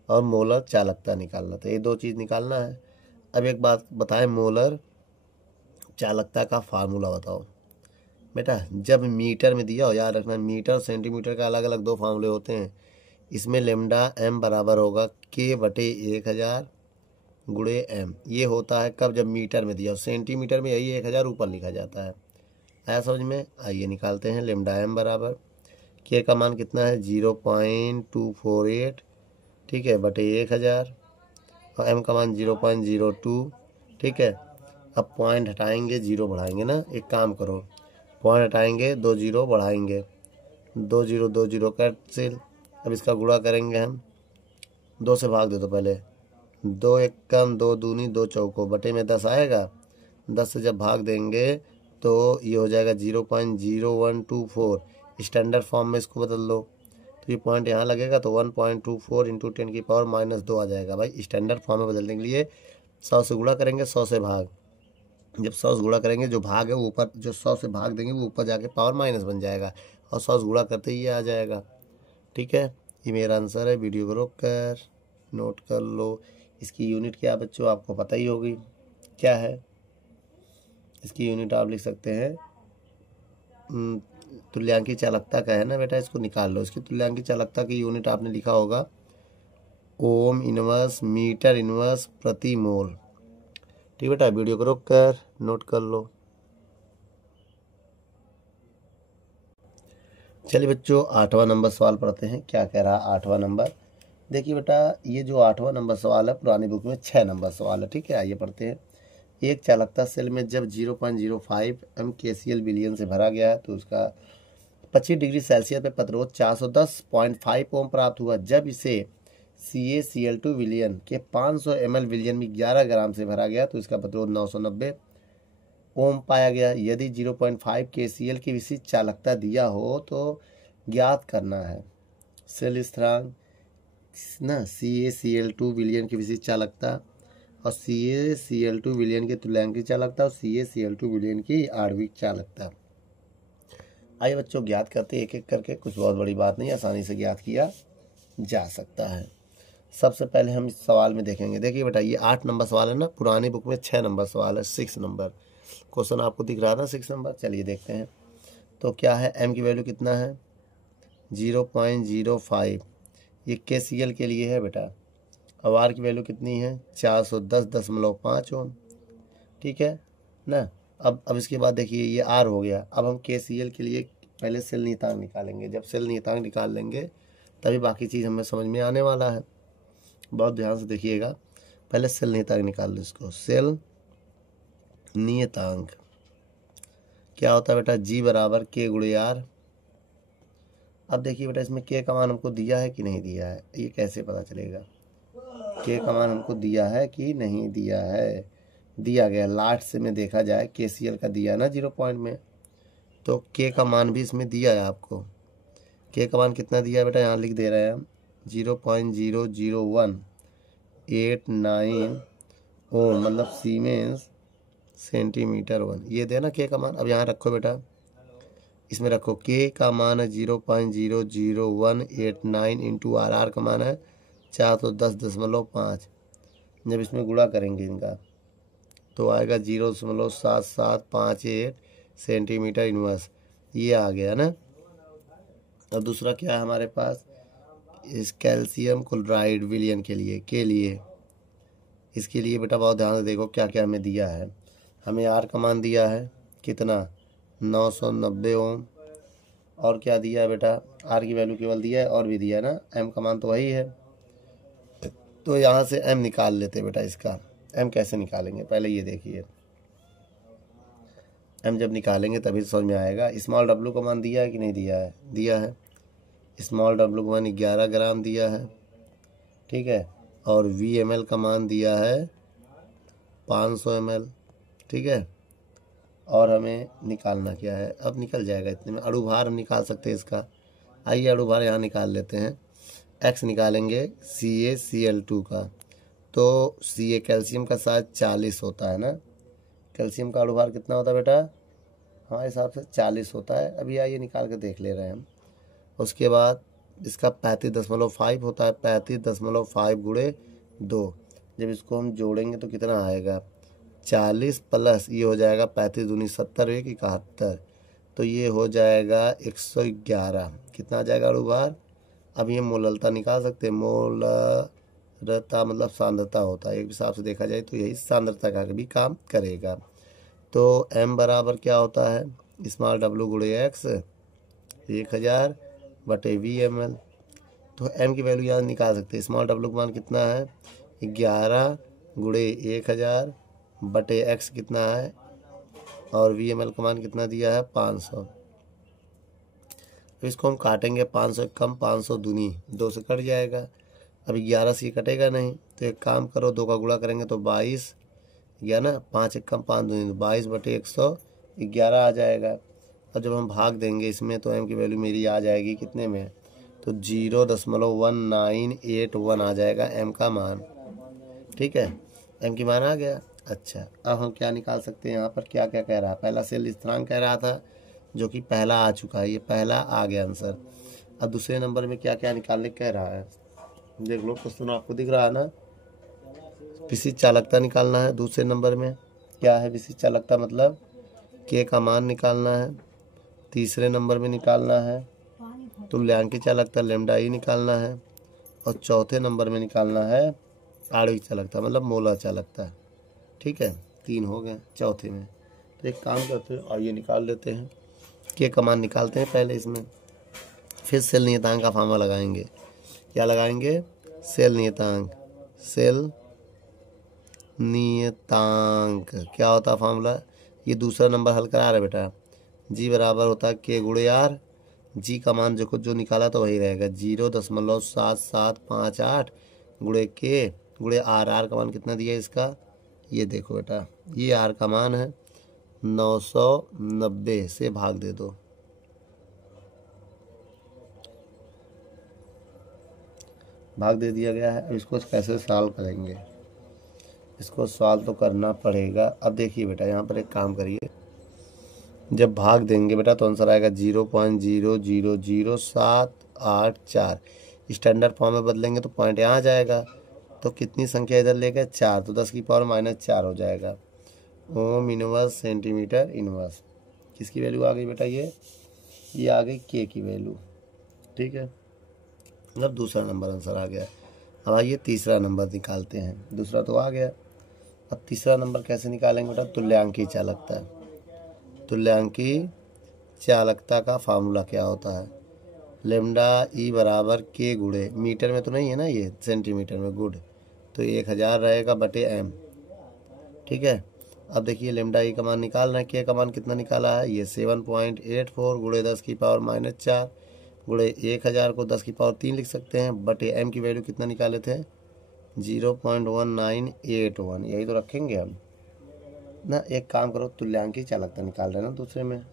और मोलर चालकता निकालना था, ये दो चीज़ निकालना है। अब एक बात बताएं, मोलर चालकता का फार्मूला बताओ बेटा। जब मीटर में दिया हो, याद रखना मीटर सेंटीमीटर का अलग अलग दो फार्मूले होते हैं। इसमें लेमडा एम बराबर होगा के बटे 1000 गुणे एम, ये होता है कब, जब मीटर में दिया हो। सेंटीमीटर में यही 1000 ऊपर लिखा जाता है। आया समझ में, आइए निकालते हैं। लेमडा एम बराबर के का मान कितना है 0.248, ठीक है, बटे 1000, और एम का मान 0.02। ठीक है, अब पॉइंट हटाएंगे, जीरो बढ़ाएंगे ना, एक काम करो पॉइंट हटाएंगे, 2 जीरो बढ़ाएंगे, 2 जीरो कैंसिल। अब इसका गुणा करेंगे हम, 2 से भाग दे दो पहले, 2 एक कम 2 दूनी 2 चौको, बटे में 10 आएगा, 10 से जब भाग देंगे तो ये हो जाएगा 0.0124। स्टैंडर्ड फॉर्म में इसको बदल लो, तो ये पॉइंट यहाँ लगेगा, तो 1.24 इंटू 10⁻⁻2 आ जाएगा। भाई स्टैंडर्ड फॉर्म में बदलने के लिए 100 से गुणा करेंगे, 100 से भाग, जब 100 से गुणा करेंगे जो भाग है वो ऊपर, जो 100 से भाग देंगे वो ऊपर जाके पावर माइनस बन जाएगा, और 100 से गुणा करते ही ये आ जाएगा। ठीक है, ये मेरा आंसर है। वीडियो को रोक कर नोट कर लो। इसकी यूनिट क्या बच्चों आपको पता ही होगी, क्या है इसकी यूनिट, आप लिख सकते हैं तुल्यांकी चालकता का है ना बेटा, इसको निकाल लो। इसकी तुल्यांकी चालकता की यूनिट आपने लिखा होगा ओम इनवर्स मीटर इनवर्स प्रति मोल। ठीक बेटा, वीडियो को रोक कर नोट कर लो। चलिए बच्चों 8वां नंबर सवाल पढ़ते हैं। क्या कह रहा है 8वां नंबर, देखिए बेटा ये जो 8वां नंबर सवाल है पुरानी बुक में 6 नंबर सवाल है। ठीक है, आइए पढ़ते हैं। एक चालकता सेल में जब 0.05 MkCl विलयन से भरा गया है तो उसका 25 डिग्री सेल्सियस पे प्रतिरोध 410.5 ओम प्राप्त हुआ। जब इसे CaCl2 विलयन के 500 ml विलयन में 11 ग्राम से भरा गया तो इसका प्रतिरोध 990 ओम पाया गया। यदि 0.5 KCl की विशिष्ट चालकता दिया हो तो ज्ञात करना है सेल स्थिरांक ना, CaCl2 विलयन की विशिष्ट चालकता और CaCl2 विलयन की तुल्यांकी चालकता और CaCl2 विलयन की आणविक चालकता। आइए बच्चों ज्ञात करते एक एक करके, कुछ बहुत बड़ी बात नहीं, आसानी से ज्ञात किया जा सकता है। सबसे पहले हम इस सवाल में देखेंगे, देखिए बेटा ये 8 नंबर सवाल है ना, पुरानी बुक में 6 नंबर सवाल है, 6 नंबर क्वेश्चन आपको दिख रहा था 6 नंबर। चलिए देखते हैं तो क्या है, एम की वैल्यू कितना है 0.05, ये KCl के लिए है बेटा। अब आर की वैल्यू कितनी है 410.5 ओम। ठीक है ना, अब इसके बाद देखिए ये आर हो गया। अब हम KCL के लिए पहले सेल नियतांक निकालेंगे। जब सेल नियतांक निकाल लेंगे तभी बाकी चीज़ हमें समझ में आने वाला है। बहुत ध्यान से देखिएगा। पहले सेल नियतांक निकाल लो इसको। सेल नियतांक क्या होता है बेटा? G बराबर K गुणे R। अब देखिए बेटा इसमें K का मान हमको दिया है कि नहीं दिया है, ये कैसे पता चलेगा? K का मान हमको दिया है कि नहीं दिया है? दिया गया। लास्ट से में देखा जाए KCL का दिया ना 0 पॉइंट में, तो K का मान भी इसमें दिया है आपको। K का मान कितना दिया है बेटा? यहाँ लिख दे रहे हैं हम 0.001891 ओम, मतलब सीमेंस सेंटीमीटर 1, ये देना K का मान। अब यहाँ रखो बेटा, इसमें रखो K का मान है 0.00189 इंटू RR का मान है 410.5। जब इसमें गुणा करेंगे इनका तो आएगा 0.7758 सेंटीमीटर इनवर्स, ये आ गया ना। और दूसरा क्या है हमारे पास? इस कैल्शियम क्लोराइड विलयन के लिए इसके लिए बेटा बहुत ध्यान से देखो क्या क्या हमें दिया है। हमें R का मान दिया है कितना? 990 ओम। और क्या दिया है बेटा? R की वैल्यू केवल दिया है, और भी दिया है ना, M का मान तो वही है। तो यहाँ से M निकाल लेते बेटा। इसका M कैसे निकालेंगे पहले ये देखिए। M जब निकालेंगे तभी समझ में आएगा। स्मॉल w का मान दिया है कि नहीं दिया है? दिया है। स्मॉल w का मान 11 ग्राम दिया है, ठीक है। और VML का मान दिया है 500 ml, ठीक है। और हमें निकालना क्या है? अब निकल जाएगा इतने में। अणुभार हम निकाल सकते हैं इसका। आइए अणुभार यहाँ निकाल लेते हैं। X निकालेंगे CaCl2 का, तो Ca कैल्शियम का साइज 40 होता है ना। कैल्शियम का अणुभार कितना होता है बेटा? हमारे हिसाब से 40 होता है। अभी आइए निकाल के देख ले रहे हैं हम। उसके बाद इसका 35.5 होता है। 35.5 गुणे 2, जब इसको हम जोड़ेंगे तो कितना आएगा? 40 प्लस ये हो जाएगा 35 दूनी 70 1 71, तो ये हो जाएगा 111। कितना आ जाएगा अणुभार? अब ये मोललता निकाल सकते हैं। मोलरता मतलब सांद्रता होता है, एक हिसाब से देखा जाए तो यही सांद्रता का भी काम करेगा। तो M बराबर क्या होता है? स्मॉल w गुणे x 1000 बटे VML। तो M की वैल्यू यहाँ निकाल सकते हैं। स्मॉल w का मान कितना है? 11 गुणे 1000 बटे x कितना है, और VML का मान कितना दिया है? 500। तो इसको हम काटेंगे। 500 कम 500 दूनी 2 से कट जाएगा। अभी 11 से कटेगा नहीं, तो एक काम करो, 2 का गुणा करेंगे तो 22 या ना, 5 कम 5 दूनी 22 बटे 111 आ जाएगा। और जब हम भाग देंगे इसमें तो M की वैल्यू मेरी आ जाएगी कितने में? तो 0.1981 आ जाएगा M का मान, ठीक है। M की मान आ गया। अच्छा, अब हम क्या निकाल सकते हैं? यहाँ पर क्या क्या कह रहा है? पहला सेल स्थिरांक कह रहा था, जो कि पहला आ चुका है, ये पहला आ गया आंसर। अब दूसरे नंबर में क्या क्या निकालने कह रहा है? देख लो, क्वेश्चन आपको दिख रहा है ना। विशिष्ट चालकता निकालना है। दूसरे नंबर में क्या है? विशिष्ट चालकता मतलब K का मान निकालना है। तीसरे नंबर में निकालना है तुल्यांकी चालकता लैम्डा ई निकालना है। और चौथे नंबर में निकालना है आणविक चालकता मतलब मोलर चालकता, ठीक है। 3 हो गए चौथे में। तो एक काम करते हैं, आइए निकाल लेते हैं। K का मान निकालते हैं पहले इसमें, फिर सेल नियतांक का फार्मूला लगाएंगे। क्या लगाएंगे? सेल नियतांक। सेल नियतांक क्या होता है फार्मूला? ये दूसरा नंबर हल करा रहे बेटा। G बराबर होता है K गुणे R। G का मान जो निकाला तो वही रहेगा 0.7758 गुणे K गुणे R। R का मान कितना दिया इसका? ये देखो बेटा, ये R का मान है 990 से भाग दे दो। भाग दे दिया गया है। अब इसको कैसे सॉल्व करेंगे? इसको सॉल्व तो करना पड़ेगा। अब देखिए बेटा, यहाँ पर एक काम करिए, जब भाग देंगे बेटा तो आंसर आएगा 0.0000784। स्टैंडर्ड फॉर्म में बदलेंगे तो पॉइंट यहाँ आ जाएगा। तो कितनी संख्या इधर लेकर 4, तो 10 की पावर -4 हो जाएगा। Ohm inverse centimetre inverse. किसकी वैल्यू आ गई बेटा? ये आ गई K की वैल्यू, ठीक है। मतलब दूसरा नंबर आंसर आ गया। अब आइए तीसरा नंबर निकालते हैं। दूसरा तो आ गया, अब तीसरा नंबर कैसे निकालेंगे बेटा? तुल्यांकी चालकता। तुल्यांकी चालकता का फार्मूला क्या होता है? लेमडा ई बराबर के गुणे, मीटर में तो नहीं है ना, ये सेंटीमीटर में, गुड, तो 1000 रहेगा बटे m। ठीक है, अब देखिए लेमडा ई का मान निकाल रहे हैं। के का मान कितना निकाला है? ये 7.84 गुणे 10⁻⁻4 गुणे 1000 को 10⁻3 लिख सकते हैं, बटे m की वैल्यू कितना निकाले थे? 0.1981। यही तो रखेंगे हम ना। एक काम करो, तुल्यांकी चालकता निकाल रहे हैं ना दूसरे में।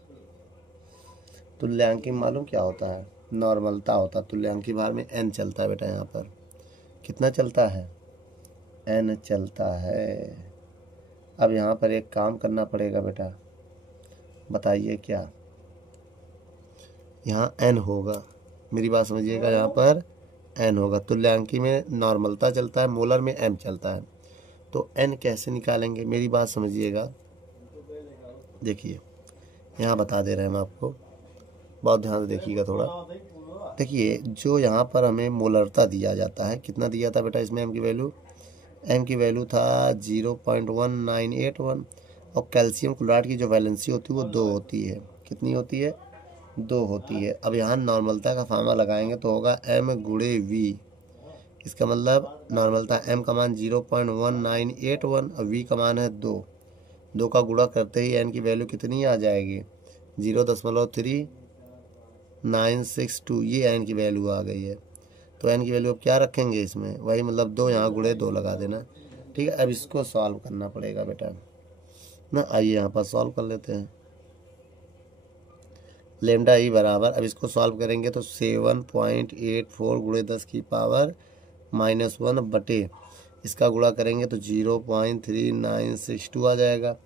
तुल्यांकी मालूम क्या होता है? नॉर्मलता होता है। तुल्यांकी भार में n चलता है बेटा, यहाँ पर कितना चलता है? n चलता है। अब यहाँ पर एक काम करना पड़ेगा बेटा, बताइए क्या? यहाँ n होगा, मेरी बात समझिएगा, यहाँ पर n होगा। तुल्यांकी में नॉर्मलता चलता है, मोलर में m चलता है, तो n कैसे निकालेंगे? मेरी बात समझिएगा, देखिए यहाँ बता दे रहे हैं हम आपको, बहुत ध्यान से देखिएगा थोड़ा। देखिए जो यहाँ पर हमें मोलरता दिया जाता है, कितना दिया था बेटा इसमें? m की वैल्यू था 0.1981, और कैल्शियम क्लोराइड की जो वैलेंसी होती है वो 2 होती है। कितनी होती है? 2 होती है। अब यहाँ नॉर्मलता का फार्मूला लगाएंगे तो होगा m गुणे v। इसका मतलब नॉर्मलता m का मान 0.1981 और v का मान है 2। 2 का गुणा करते ही n की वैल्यू कितनी आ जाएगी? 0.3962, ये n की वैल्यू आ गई है। तो n की वैल्यू अब क्या रखेंगे इसमें? वही मतलब 2, यहाँ गुणे 2 लगा देना। ठीक है, अब इसको सॉल्व करना पड़ेगा बेटा ना। आइए यहाँ पर सॉल्व कर लेते हैं। लेमडा ई बराबर, अब इसको सॉल्व करेंगे तो 7.84 गुणे 10⁻⁻1 बटे, इसका गुणा करेंगे तो 0.3962 आ जाएगा।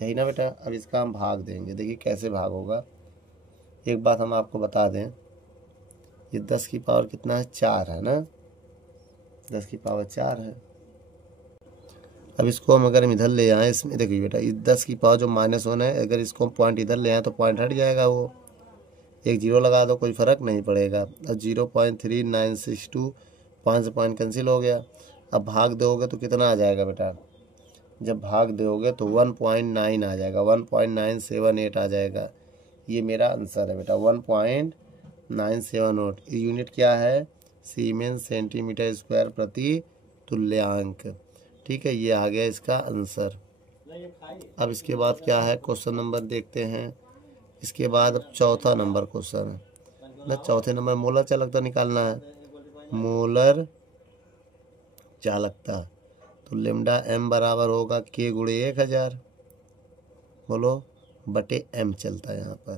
यही ना बेटा? अब इसका हम भाग देंगे, देखिए कैसे भाग होगा। एक बात हम आपको बता दें, ये 10 की पावर कितना है? 4 है ना, 10 की पावर 4 है। अब इसको हम अगर इधर ले आए, इसमें देखिए बेटा, इस 10 की पावर जो -1 है, अगर इसको हम पॉइंट इधर ले आए तो पॉइंट हट जाएगा, वो एक 0 लगा दो, कोई फ़र्क नहीं पड़ेगा। अब 0.3962, 5 से पॉइंट कैंसिल हो गया। अब भाग दोगे तो कितना आ जाएगा बेटा? जब भाग दोगे तो 1.9 आ जाएगा, 1.978 आ जाएगा। ये मेरा आंसर है बेटा, 1.978। यूनिट क्या है? सीमेंस सेंटीमीटर स्क्वायर प्रति तुल्यांक। ठीक है, ये आ गया इसका आंसर। अब इसके बाद क्या है? क्वेश्चन नंबर देखते हैं। इसके बाद अब चौथा नंबर क्वेश्चन है ना। चौथे नंबर मोलर चालकता निकालना है। मोलर चालकता, तो लेमडा m बराबर होगा k गुणे 1000, बोलो, बटे m चलता है यहाँ पर।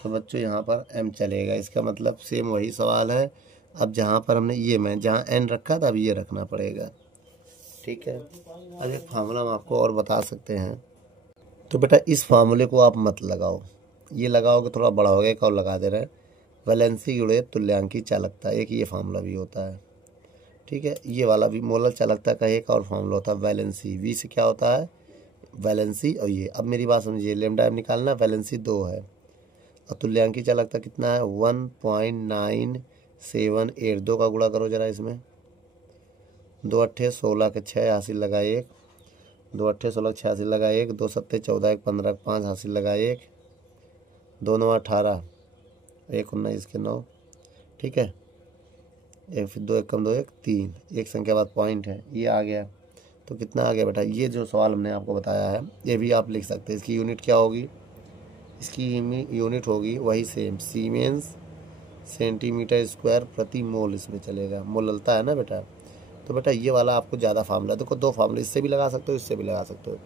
तो बच्चों यहाँ पर m चलेगा, इसका मतलब सेम वही सवाल है। अब जहाँ पर हमने ये मैं जहाँ n रखा था, अब ये रखना पड़ेगा। ठीक है, अब एक फार्मूला हम आपको और बता सकते हैं। तो बेटा इस फार्मूले को आप मत लगाओ, ये लगाओगे थोड़ा बड़ा हो गया, एक और लगा दे रहे हैं। वैलेंसी गुणे तुल्यांकी चालकता, एक ये फार्मूला भी होता है। ठीक है, ये वाला भी मोलर चालकता का एक और फार्मूला होता है, वैलेंसी। वी से क्या होता है? वैलेंसी। और ये अब मेरी बात समझिए, लेमडा m निकालना, वैलेंसी 2 है और तुल्यांकी चालकता कितना है? 1.978। 2 का गुणा करो जरा इसमें, 2 अट्ठे 16 के 6 हासिल लगा 1, 2 अट्ठे 16 6 हासिल लगा 1, 2 सत्ते 14 1 15 5 हासिल लगा 1, 2 9 18, 1 19 के 9। ठीक है, एक फिर 2 1 कम 2 1 3, एक संख्या बाद पॉइंट है, ये आ गया। तो कितना आ गया बेटा? ये जो सवाल हमने आपको बताया है, ये भी आप लिख सकते हैं। इसकी यूनिट क्या होगी? इसकी यूनिट होगी वही सेम, सीमेंस सेंटीमीटर स्क्वायर प्रति मोल, इसमें चलेगा। मोललता है ना बेटा। तो बेटा ये वाला आपको ज़्यादा फार्मूला, देखो 2 फार्मूला, इससे भी लगा सकते हो, इससे भी लगा सकते हो।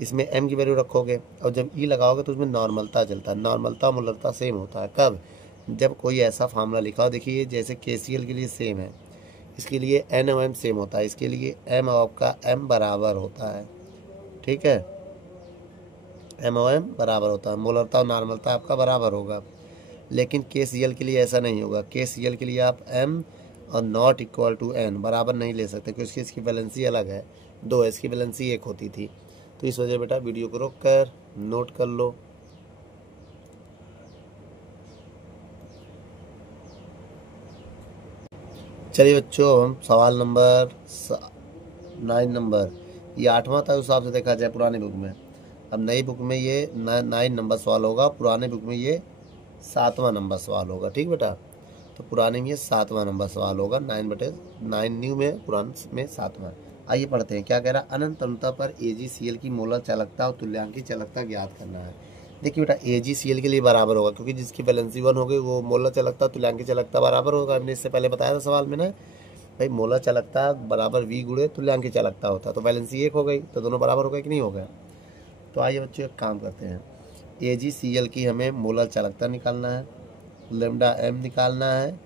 इसमें m की वैल्यू रखोगे और जब ई लगाओगे तो उसमें नॉर्मलता चलता है। नॉर्मलता और मोलरता सेम होता है कब? जब कोई ऐसा फार्मूला लिखा हो। देखिए जैसे KCl के लिए सेम है, इसके लिए n और m सेम होता है, इसके लिए m और आपका m बराबर होता है। ठीक है, m और m बराबर होता है, मोलरता और नॉर्मलता आपका बराबर होगा। लेकिन KCl के लिए ऐसा नहीं होगा। KCl के लिए आप m और नॉट इक्वल टू n बराबर नहीं ले सकते, क्योंकि इसकी वैलेंसी अलग है, 2 है, इसकी वैलेंसी 1 होती थी। तो इस वजह बेटा वीडियो को रोक कर नोट कर लो। चलिए बच्चों, हम सवाल नंबर 9 नंबर, ये 8वां था उस हिसाब से देखा जाए पुराने बुक में। अब नई बुक में ये 9 नंबर सवाल होगा, पुराने बुक में ये 7वां नंबर सवाल होगा। ठीक बेटा, तो पुराने में ये 7वां नंबर सवाल होगा, 9/9 न्यू में, पुराने में 7वां। आइए पढ़ते हैं क्या कह रहा है। अनंत अणुता पर AgCl की मोलर चालकता और तुल्यांकी चालकता ज्ञात करना है। देखिए बेटा, AgCl के लिए बराबर होगा, क्योंकि जिसकी वैलेंसी 1 हो गई वो मोलर चालकता तुल्यांकी चालकता बराबर होगा। हमने इससे पहले बताया था सवाल में ना भाई, मोलर चालकता बराबर V गुणे तुल्यांकी चालकता होता है, तो वैलेंसी 1 हो गई, तो दोनों बराबर हो गए कि नहीं हो गया। तो आइए बच्चों एक काम करते हैं, AgCl की हमें मोलर चालकता निकालना है, लेमडा m निकालना है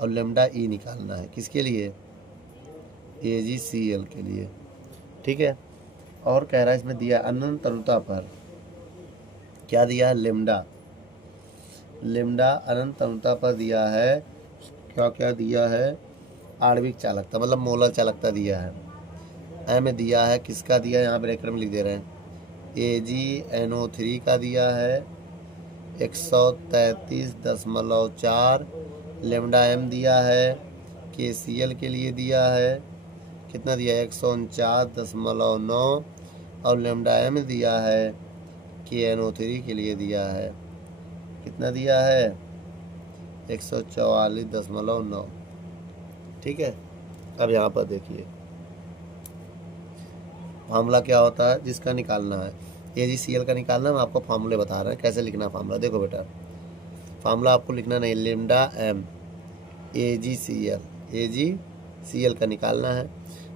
और लेमडा E निकालना है। किसके लिए? AgCl के लिए। ठीक है, और कह रहा है इसमें दिया अनंत अणुता पर क्या दिया है, लेमडा अनंत अणुता पर दिया है, क्या क्या दिया है, आणविक चालकता मतलब मोलर चालकता दिया है। एम दिया है, किसका दिया है यहाँ ब्रैकेट में लिख दे रहे हैं, AgNO3 का दिया है 133.4, लेमडा m दिया है, KCl के लिए दिया है कितना दिया है 149.9, और लेमडा m दिया है KNO3 के लिए दिया है कितना दिया है 144.9। ठीक है, अब यहाँ पर देखिए फार्मूला क्या होता है जिसका निकालना है, AgCl का निकालना है। हम आपको फार्मूले बता रहे हैं कैसे लिखना फार्मूला। देखो बेटा, फार्मूला आपको लिखना नहीं, लेमडा m AgCl का निकालना है।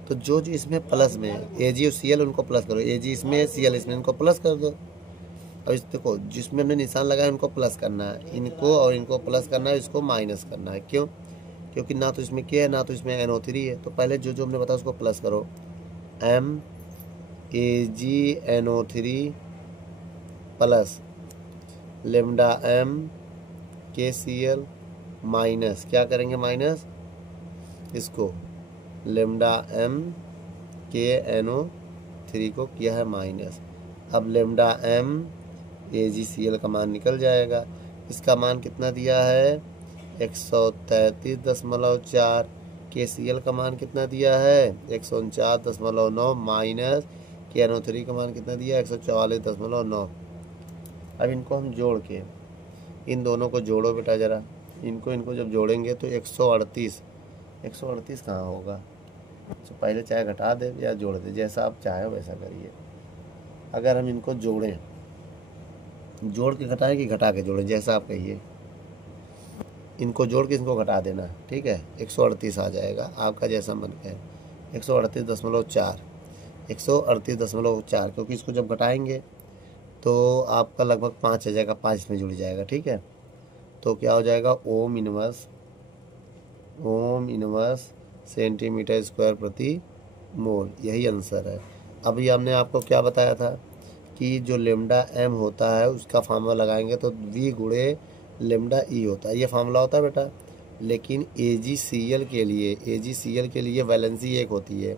तो जो जो इसमें प्लस में है, Ag और Cl उनको प्लस करो, Ag इसमें Cl इसमें, इनको प्लस कर दो। अब इस देखो जिसमें हमने निशान लगाया इनको प्लस करना है, इनको और इनको प्लस करना है, इसको माइनस करना है। क्यों? क्योंकि ना तो इसमें K है ना तो इसमें NO3 है। तो पहले जो जो हमने बताया उसको प्लस करो, MAgNO3 plus lambda m KCl minus, क्या करेंगे माइनस इसको, लेमडा m KNO3 को किया है माइनस। अब लेमडा m AgCl का मान निकल जाएगा, इसका मान कितना दिया है 133.4, KCl का मान कितना दिया है 149.9 माइनस KNO3 का मान कितना दिया 144.9। अब इनको हम जोड़ के, इन दोनों को जोड़ो बेटा ज़रा, इनको जब जोड़ेंगे तो 138 कहाँ होगा, तो पहले चाहे घटा दे या जोड़ दे, जैसा आप चाहे वैसा करिए। अगर हम इनको जोड़ें, जोड़ के घटाएं कि घटा के जोड़ें, जैसा आप कहिए, इनको जोड़ के इनको घटा देना। ठीक है, 138 आ जाएगा आपका जैसा मन कहे, 138.4, क्योंकि इसको जब घटाएंगे तो आपका लगभग 5 आ जाएगा, 5 इसमें जुड़ जाएगा। ठीक है, तो क्या हो जाएगा ओम इनवर्स सेंटीमीटर स्क्वायर प्रति मोल, यही आंसर है। अभी हमने आपको क्या बताया था कि जो लेमडा m होता है उसका फार्मूला लगाएंगे तो V गुणे लेमडा E होता है, ये फार्मूला होता है बेटा। लेकिन AgCl के लिए वैलेंसी 1 होती है,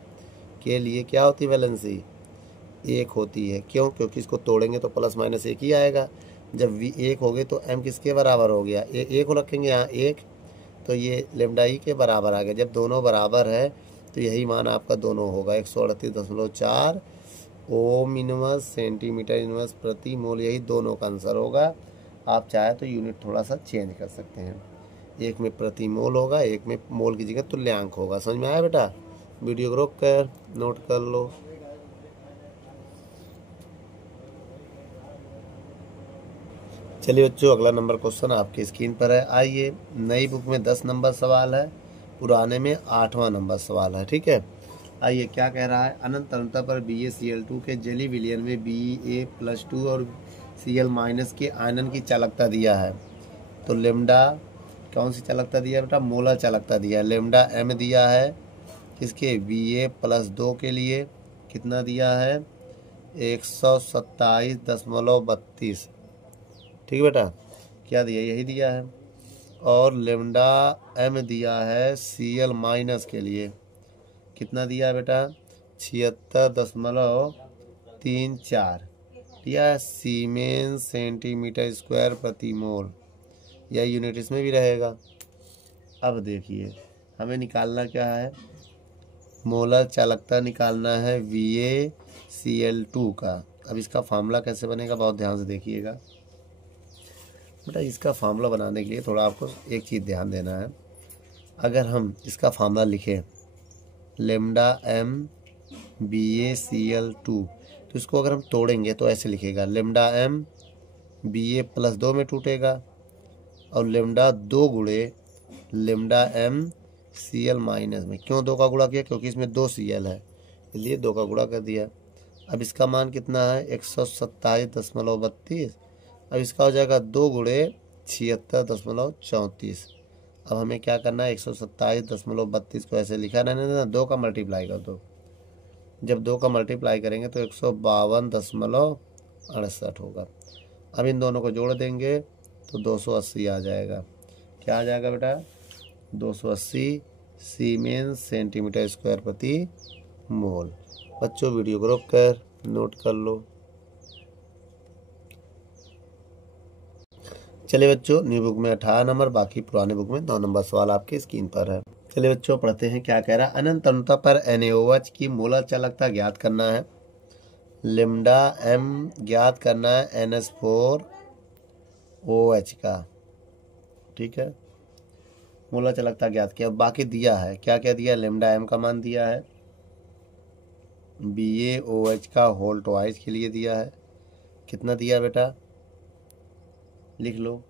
के लिए क्या होती है वैलेंसी 1 होती है। क्यों? क्योंकि इसको तोड़ेंगे तो प्लस माइनस 1 ही आएगा। जब V 1 हो गए तो m किसके बराबर हो गया, 1 को रखेंगे यहाँ 1, तो ये लेमडा E के बराबर आ गया। जब दोनों बराबर है तो यही मान आपका दोनों होगा 138.4 ओम इनवर्स सेंटीमीटर इनवर्स प्रति मोल, यही दोनों का आंसर होगा। आप चाहे तो यूनिट थोड़ा सा चेंज कर सकते हैं, एक में प्रति मोल होगा, एक में मोल की जगह तुल्यांक होगा। समझ में आया बेटा? वीडियो को रोक कर नोट कर लो। चलिए बच्चों, अगला नंबर क्वेश्चन आपकी स्क्रीन पर है। आइए, नई बुक में 10 नंबर सवाल है, पुराने में 8वां नंबर सवाल है। ठीक है, आइए क्या कह रहा है। अनंत अनंता पर BaCl2 के जली विलयन में Ba+2 और Cl- के आयनन की चालकता दिया है। तो लेमडा कौन सी चालकता दिया है बेटा, मोलर चालकता दिया है। लेमडा m दिया है किसके, Ba+2 के लिए कितना दिया है 127.32। ठीक बेटा, क्या दिया, यही दिया है। और लेमडा m दिया है Cl- के लिए कितना दिया है बेटा 76.34 दिया है, सीमेंस सेंटीमीटर स्क्वायर प्रति मोल, यह यूनिट इसमें भी रहेगा। अब देखिए हमें निकालना क्या है, मोलर चालकता निकालना है VaCl2 का। अब इसका फार्मूला कैसे बनेगा बहुत ध्यान से देखिएगा बेटा। इसका फार्मूला बनाने के लिए थोड़ा आपको एक चीज़ ध्यान देना है। अगर हम इसका फार्मूला लिखें लेमडा एम BaCl2, तो इसको अगर हम तोड़ेंगे तो ऐसे लिखेगा लेमडा एम Ba+2 में टूटेगा और लेमडा 2 गुणे लेमडा एम Cl- में। क्यों 2 का गुणा किया? क्योंकि इसमें 2 Cl है, इसलिए 2 का गुणा कर दिया। अब इसका मान कितना है 127.32। अब इसका हो जाएगा 2 गुणे 76.34। अब हमें क्या करना है 127.32 को ऐसे लिखा रहने देना, 2 का मल्टीप्लाई कर दो। जब 2 का मल्टीप्लाई करेंगे तो 152.68 होगा। अब इन दोनों को जोड़ देंगे तो 280 आ जाएगा। क्या आ जाएगा बेटा? 280 सीमेंस सेंटीमीटर स्क्वायर प्रति मोल। बच्चों वीडियो को रोक कर नोट कर लो। चलिए बच्चों, न्यू बुक में 18 नंबर, बाकी पुराने बुक में 9 नंबर सवाल आपके स्क्रीन पर है। चलिए बच्चों पढ़ते हैं क्या कह रहा है। अनंत अनुता पर NaOH की मोलर चालकता ज्ञात करना है। लेमडा एम ज्ञात करना है NH4OH का, ठीक है। मोलर चालकता ज्ञात किया, बाकी दिया है क्या क्या दिया? लेमडा एम का मान दिया है, BaOH का होल ट्वाइस के लिए दिया है। कितना दिया बेटा? लिख लो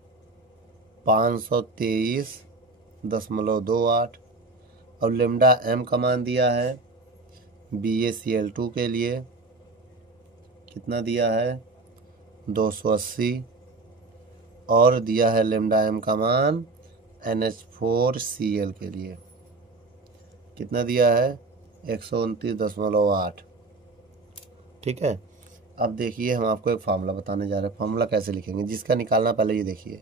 523.28। और लेमडा एम का मान दिया है BaCl2 के लिए, कितना दिया है? 280। और दिया है लेमडा एम का मान NH4Cl के लिए, कितना दिया है? 129.8। ठीक है। अब देखिए हम आपको एक फार्मूला बताने जा रहे हैं। फार्मूला कैसे लिखेंगे जिसका निकालना, पहले ये देखिए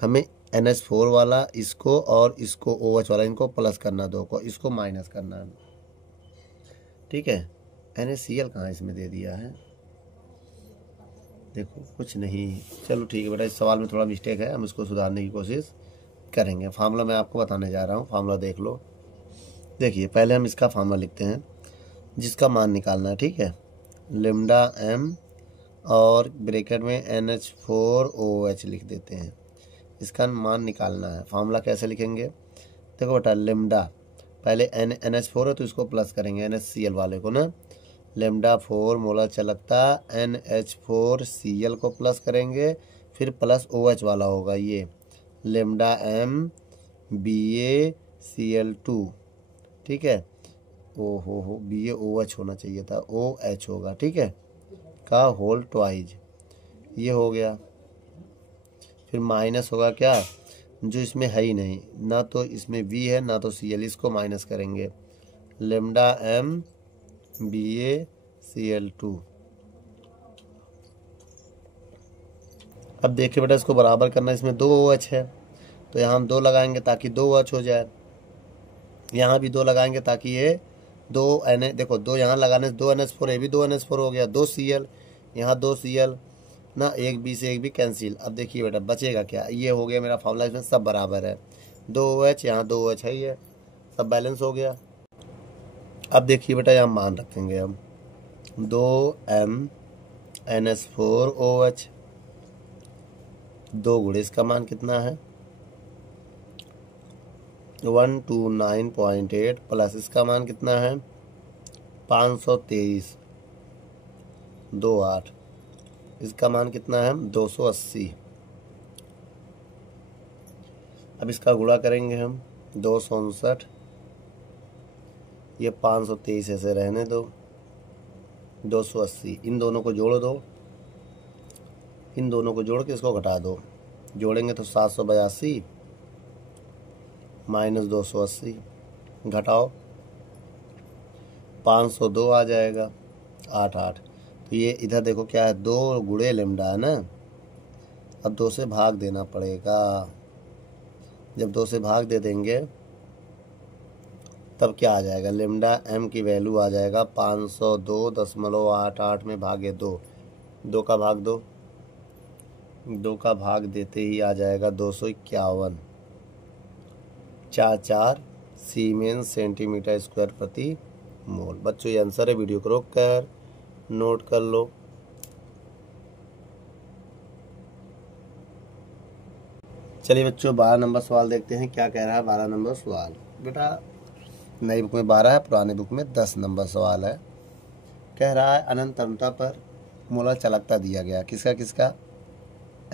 हमें NH4 वाला इसको और इसको OH वाला इनको प्लस करना, 2 को इसको माइनस करना है, ठीक है। NaCl कहाँ इसमें दे दिया है? देखो कुछ नहीं, चलो ठीक है बेटा, इस सवाल में थोड़ा मिस्टेक है, हम इसको सुधारने की कोशिश करेंगे। फार्मूला मैं आपको बताने जा रहा हूँ, फार्मूला देख लो। देखिए पहले हम इसका फार्मूला लिखते हैं जिसका मान निकालना है, ठीक है। लेमडा एम और ब्रैकेट में NH4OH लिख देते हैं, इसका मान निकालना है। फार्मूला कैसे लिखेंगे? देखो बेटा, लेमडा पहले NH4 है तो इसको प्लस करेंगे NaCl वाले को ना। लेमडा 4 मोलर चालकता NH4Cl को प्लस करेंगे, फिर प्लस OH वाला होगा ये लेमडा एम BaCl2, ठीक है। हो BaOH होना चाहिए था, OH होगा, ठीक है, का होल ट्वाइज, ये हो गया। फिर माइनस होगा क्या? जो इसमें है ही नहीं, ना तो इसमें V है ना तो Cl, इसको माइनस करेंगे लेमडा एम BaCl2। अब देखिए बेटा, इसको बराबर करना, इसमें 2 OH है तो यहाँ हम 2 लगाएंगे ताकि 2 OH हो जाए। यहाँ भी 2 लगाएंगे ताकि ये 2 Na, देखो 2 यहाँ लगाने से 2 NH4, ये भी 2 NH4 हो गया, 2 Cl, यहाँ 2 Cl ना, एक बी से एक भी कैंसिल। अब देखिए बेटा बचेगा क्या? ये हो गया मेरा फार्मूला, इसमें सब बराबर है, 2 OH यहाँ 2 OH है, ये सब बैलेंस हो गया। अब देखिए बेटा यहाँ मान रखेंगे हम 2m NH4OH, 2 गुणे इसका मान कितना है 129.8 प्लस इसका मान कितना है 523.28, इसका मान कितना है 280। अब इसका गुणा करेंगे हम 259, ये 523 ऐसे रहने दो, 280, इन दोनों को जोड़ दो, इन दोनों को जोड़ के इसको घटा दो, जोड़ेंगे तो 782 माइनस 280, घटाओ 502 आ जाएगा, 88। तो ये इधर देखो क्या है, 2 गुणे लेमडा है ना। अब 2 से भाग देना पड़ेगा, जब 2 से भाग दे देंगे तब क्या आ जाएगा, लेमडा एम की वैल्यू आ जाएगा 502.88 में भागे 2, 2 का भाग दो, 2 का भाग देते ही आ जाएगा 251.44 सीमेंस सेंटीमीटर स्क्वायर प्रति मोल। बच्चों ये आंसर है, वीडियो को रोक कर नोट कर लो। चलिए बच्चों 12 नंबर सवाल देखते हैं क्या कह रहा है 12 नंबर सवाल। बेटा नई बुक में 12 है, पुराने बुक में 10 नंबर सवाल है। कह रहा है अनंत अनंतता पर मोलर चालकता दिया गया, किसका किसका,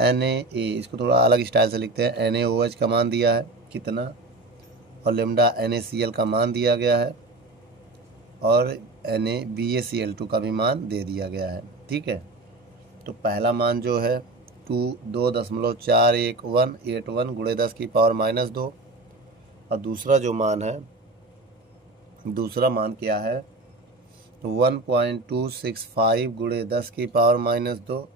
Na, इसको थोड़ा अलग स्टाइल से लिखते हैं। NaOH का मान दिया है कितना, और लेमडा NaCl का मान दिया गया है, और NaBaCl2 का भी मान दे दिया गया है। ठीक है, तो पहला मान जो है 2.481 गुणे 10 की पावर -2, और दूसरा जो मान है, दूसरा मान क्या है 1.265 गुणे 10 की पावर -2,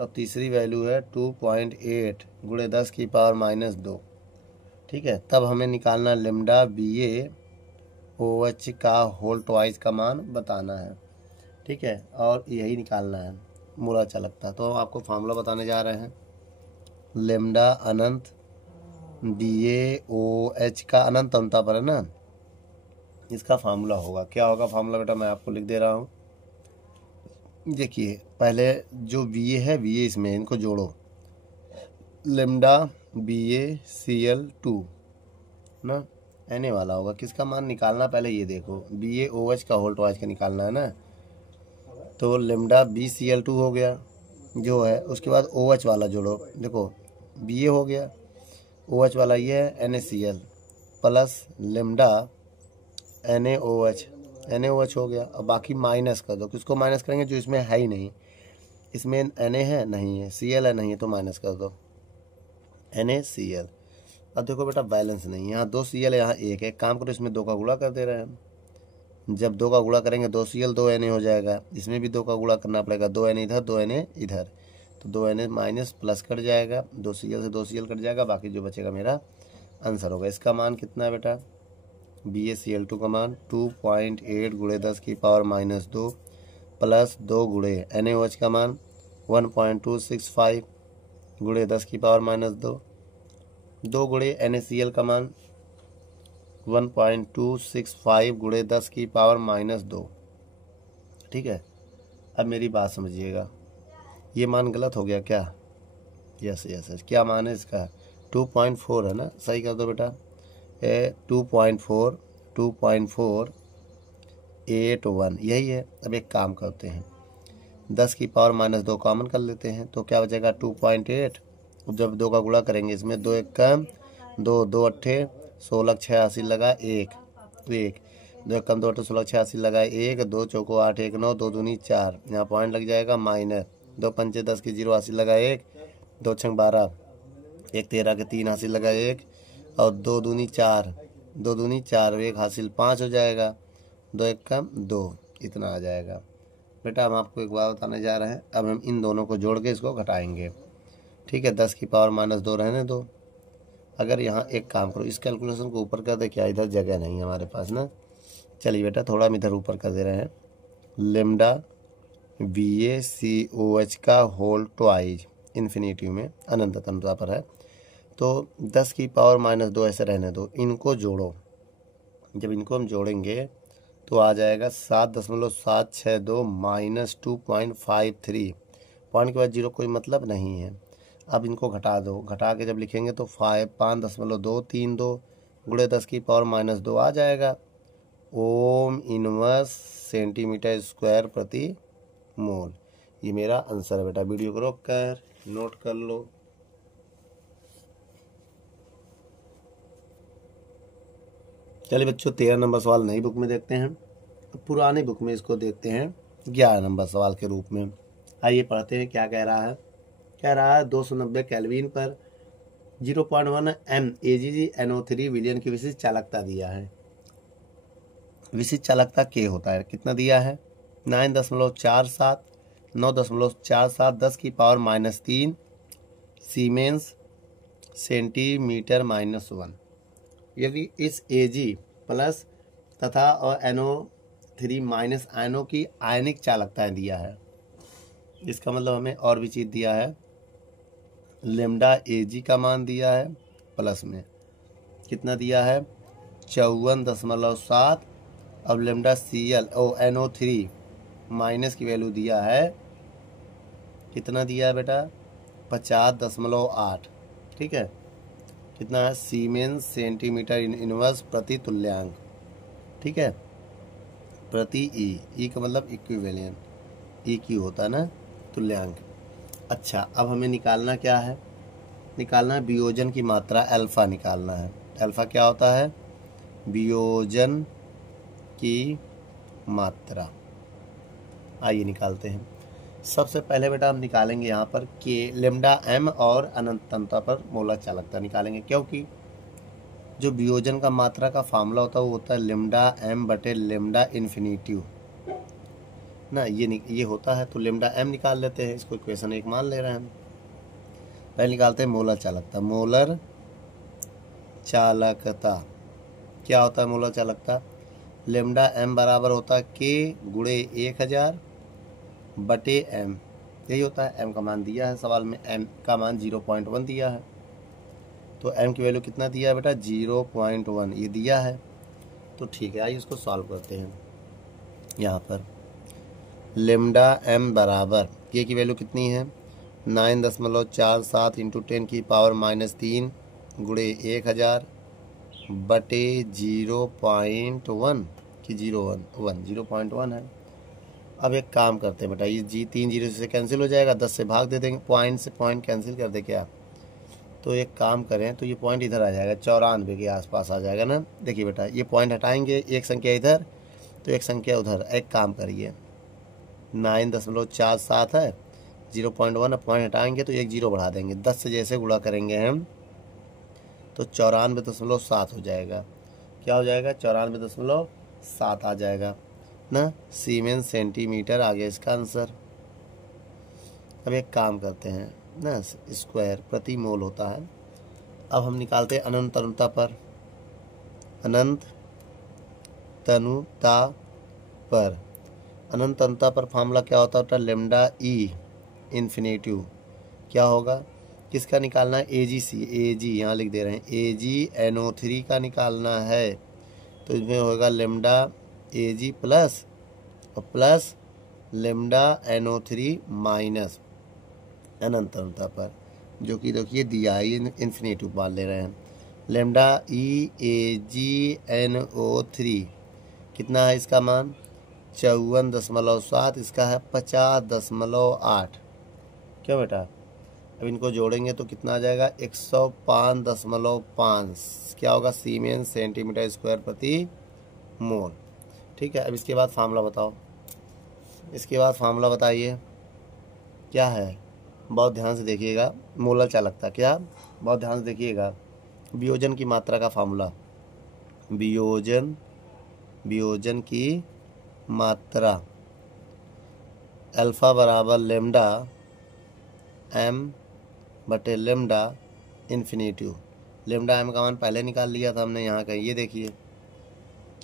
और तीसरी वैल्यू है 2.8 गुणे 10 की पावर -2। ठीक है, तब हमें निकालना लेमडा BaOH का होल ट्वाइस का मान बताना है। ठीक है, और यही निकालना है मोलर चालकता। तो हम आपको फार्मूला बताने जा रहे हैं। लेमडा अनंत BaOH का अनंत अनंतता पर है ना, इसका फार्मूला होगा, क्या होगा फार्मूला बेटा, मैं आपको लिख दे रहा हूँ। देखिए पहले जो VA है, VA इसमें इनको जोड़ो, लेमडा BaCl2 ना, Na वाला होगा, किसका मान निकालना पहले ये देखो, BaOH का होल ट्वाइस का निकालना है ना। तो लेमडा BaCl2 हो गया जो है, उसके बाद OH वाला जोड़ो, देखो Ba हो गया, OH वाला ये है NaCl प्लस लेमडा NaOH हो गया, और बाकी माइनस कर दो। किसको माइनस करेंगे, जो इसमें है ही नहीं, इसमें Na है नहीं है, Cl है नहीं है, तो माइनस कर दो NaCl। अब देखो बेटा बैलेंस नहीं है, यहाँ 2 Cl है, यहाँ 1 है, काम करो इसमें 2 का गुणा कर दे रहे हैं। जब 2 का गुणा करेंगे 2 Cl 2 Na हो जाएगा, इसमें भी 2 का गुणा करना पड़ेगा, 2 Na इधर 2 Na इधर, तो 2 Na माइनस प्लस कट जाएगा, 2 Cl से 2 Cl कट जाएगा, बाकी जो बचेगा मेरा आंसर होगा। इसका मान कितना है बेटा, BaCl2 का मान 2.8 गुणे 10 की पावर -2 प्लस 2 गुणे NaOH का मान 1.265 गुणे 10 की पावर -2, 2 गुणे NaCl का मान 1.265 गुणे 10 की पावर -2। ठीक है, अब मेरी बात समझिएगा, ये मान गलत हो गया क्या, यस यस यस, क्या मान है इसका 2.4 है ना, सही कर दो बेटा, 2.481 यही है। अब एक काम करते हैं, 10 की पावर -2 कॉमन कर लेते हैं, तो क्या बचेगा 2.8, जब 2 का गुणा करेंगे इसमें 2 1 कम 2, 2 अट्ठे 16 86 लगा 1 1, 2 1 कम 2 अट्ठे 16 86 लगा 1, 2 चौको 8 1 9, 2 दूनी 4, यहाँ पॉइंट लग जाएगा माइनस, 2 पंचे 10 की 0 80 लगा 1, 2 छंग 12, 1 13 के 3 हासिल लगा 1, और 2 दूनी 4, 2 दूनी 4, 1 हासिल 5 हो जाएगा, 2 1 कम 2, इतना आ जाएगा। बेटा हम आपको एक बात बताने जा रहे हैं, अब हम इन दोनों को जोड़ के इसको घटाएंगे। ठीक है, 10 की पावर -2 रहने दो। अगर यहाँ एक काम करो, इस कैलकुलेशन को ऊपर कर दे, क्या इधर जगह नहीं है हमारे पास ना, चलिए बेटा थोड़ा हम इधर ऊपर कर दे रहे हैं, लेमडा BaCOH का होल ट्वाइस इन्फिनिटी में अनंत अनंतता पर है, तो 10 की पावर -2 ऐसे रहने दो, इनको जोड़ो, जब इनको हम जोड़ेंगे तो आ जाएगा 7.762 -2.53, पॉइंट के बाद 0 कोई मतलब नहीं है। अब इनको घटा दो, घटा के जब लिखेंगे तो 5.232 गुणे 10 की पावर -2 आ जाएगा, ओम इनवर्स सेंटीमीटर स्क्वायर प्रति मोल। ये मेरा आंसर है बेटा, वीडियो को रोक कर नोट कर लो। चलिए बच्चों 13 नंबर सवाल नई बुक में देखते हैं, पुरानी बुक में इसको देखते हैं 11 नंबर सवाल के रूप में। आइए पढ़ते हैं क्या कह रहा है। कह रहा है 290 केल्विन पर 0.1 MeGgNO3 विलियन की विशिष्ट चालकता दिया है। विशिष्ट चालकता के होता है, कितना दिया है 9.47 9.47 10 की पावर -3 सीमेंस सेंटीमीटर -1। यदि इस Ag प्लस तथा और NO3 माइनस आयनों की आयनिक चालकता दिया है, इसका मतलब हमें और भी चीज़ दिया है, लेमडा Ag का मान दिया है, प्लस में कितना दिया है 54.7, अब लेमडा Cl और NO3 माइनस की वैल्यू दिया है, कितना दिया है बेटा 50.8, ठीक है, कितना है, सीमेंस सेंटीमीटर इनवर्स प्रति तुल्यांक, ठीक है, प्रति ई का मतलब इक्विवेलेंट, ई क्यू होता है ना तुल्यांक। अच्छा, अब हमें निकालना क्या है, निकालना है वियोजन की मात्रा अल्फा निकालना है। अल्फा क्या होता है, वियोजन की मात्रा। आइए निकालते हैं। सबसे पहले बेटा हम निकालेंगे यहाँ पर के लेमडा एम और अनंतता पर मोलर चालकता निकालेंगे, क्योंकि जो वियोजन का मात्रा का फार्मूला होता है वो होता है लेमडा एम बटे लेमडा इन्फिनिटिव ना, ये होता है। तो लेमडा एम निकाल लेते हैं, इसको इक्वेशन 1 मान ले रहे हैं हम। पहले निकालते हैं मोलर चालकता। मोलर चालकता क्या होता है, मोलर चालकता लेमडा एम बराबर होता है के गुणे 1000 बटे एम, यही होता है। एम का मान दिया है सवाल में, एम का मान 0.1 दिया है, तो एम की वैल्यू कितना दिया है बेटा, 0.1 ये दिया है। तो ठीक है, आइए इसको सॉल्व करते हैं। यहाँ पर लेमडा एम बराबर के की वैल्यू कितनी है, 9.47 इंटू 10 की पावर -3 गुणे 1000 बटे 0.1 की 0.1 है। अब एक काम करते हैं बेटा, ये जी 3 जीरो से कैंसिल हो जाएगा, 10 से भाग दे देंगे, पॉइंट से पॉइंट कैंसिल कर दे क्या। तो एक काम करें, तो ये पॉइंट इधर आ जाएगा, 94 के आसपास आ जाएगा ना। देखिए बेटा, ये पॉइंट हटाएंगे, एक संख्या इधर तो एक संख्या उधर। एक काम करिए, 9.47 है, 0.1 पॉइंट हटाएंगे तो एक जीरो बढ़ा देंगे, 10 से जैसे गुणा करेंगे हम तो 94.7 हो जाएगा। क्या हो जाएगा, 94.7 आ जाएगा ना, सीमेंस सेंटीमीटर आ गया इसका आंसर। अब एक काम करते हैं ना, स्क्वायर प्रति मोल होता है। अब हम निकालते हैं अनंत तनुता पर। अनंत तनुता पर, अनंत तनुता पर फार्मूला क्या होता है, लेमडा ई इन्फिनेटिव क्या होगा, किसका निकालना है, एजी यहाँ लिख दे रहे हैं, AgNO3 का निकालना है। तो इसमें होगा लेमडा एजी प्लस और प्लस लेमडा NO3 माइनस अनंत तनुता पर, जो कि देखिए दिया है, इन्फिनेटिव मान ले रहे हैं। लेमडा AgNO3 कितना है इसका मान, 54.7, इसका है 50.8। क्यों बेटा, अब इनको जोड़ेंगे तो कितना आ जाएगा, 105.5 क्या होगा, सीमेंस सेंटीमीटर स्क्वायर प्रति मोल। ठीक है, अब इसके बाद फार्मूला बताओ, इसके बाद फार्मूला बताइए क्या है, बहुत ध्यान से देखिएगा। मोलर चालकता क्या, बहुत ध्यान से देखिएगा। वियोजन की मात्रा का फार्मूला, वियोजन की मात्रा अल्फा बराबर लेमडा एम बटे लेमडा इन्फिनेटिव। लेमडा एम का मान पहले निकाल लिया था हमने यहाँ का, ये देखिए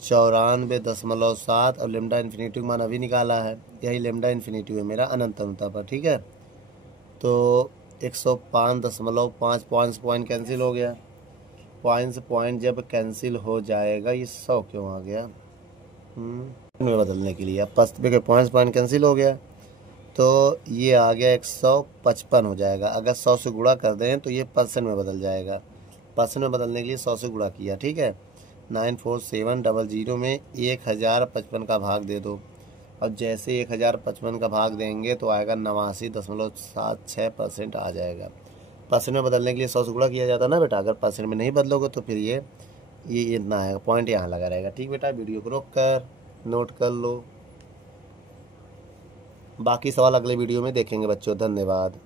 94.7 और लेमडा इन्फिनेटिव मान अभी निकाला है, यही लेमडा इन्फिनेटिव है मेरा अनंत तनुता पर। ठीक है, तो 105.5 पॉइंट से पॉइंट कैंसिल हो गया, पॉइंट से पॉइंट जब कैंसिल हो जाएगा, ये 100 क्यों आ गया में बदलने के लिए, अब पॉइंट से पॉइंट कैंसिल हो गया तो ये आ गया 155 हो जाएगा। अगर 100 से गुणा कर दें तो ये परसेंट में बदल जाएगा, परसेंट में बदलने के लिए 100 से गुणा किया। ठीक है, 94700 में 1055 का भाग दे दो, और जैसे 1055 का भाग देंगे तो आएगा 89.76% आ जाएगा। परसेंट में बदलने के लिए 100 से गुणा किया जाता है ना बेटा, अगर परसेंट में नहीं बदलोगे तो फिर ये इतना आएगा, पॉइंट यहाँ लगा रहेगा। ठीक बेटा, वीडियो को रोक कर नोट कर लो, बाकी सवाल अगले वीडियो में देखेंगे बच्चों। धन्यवाद।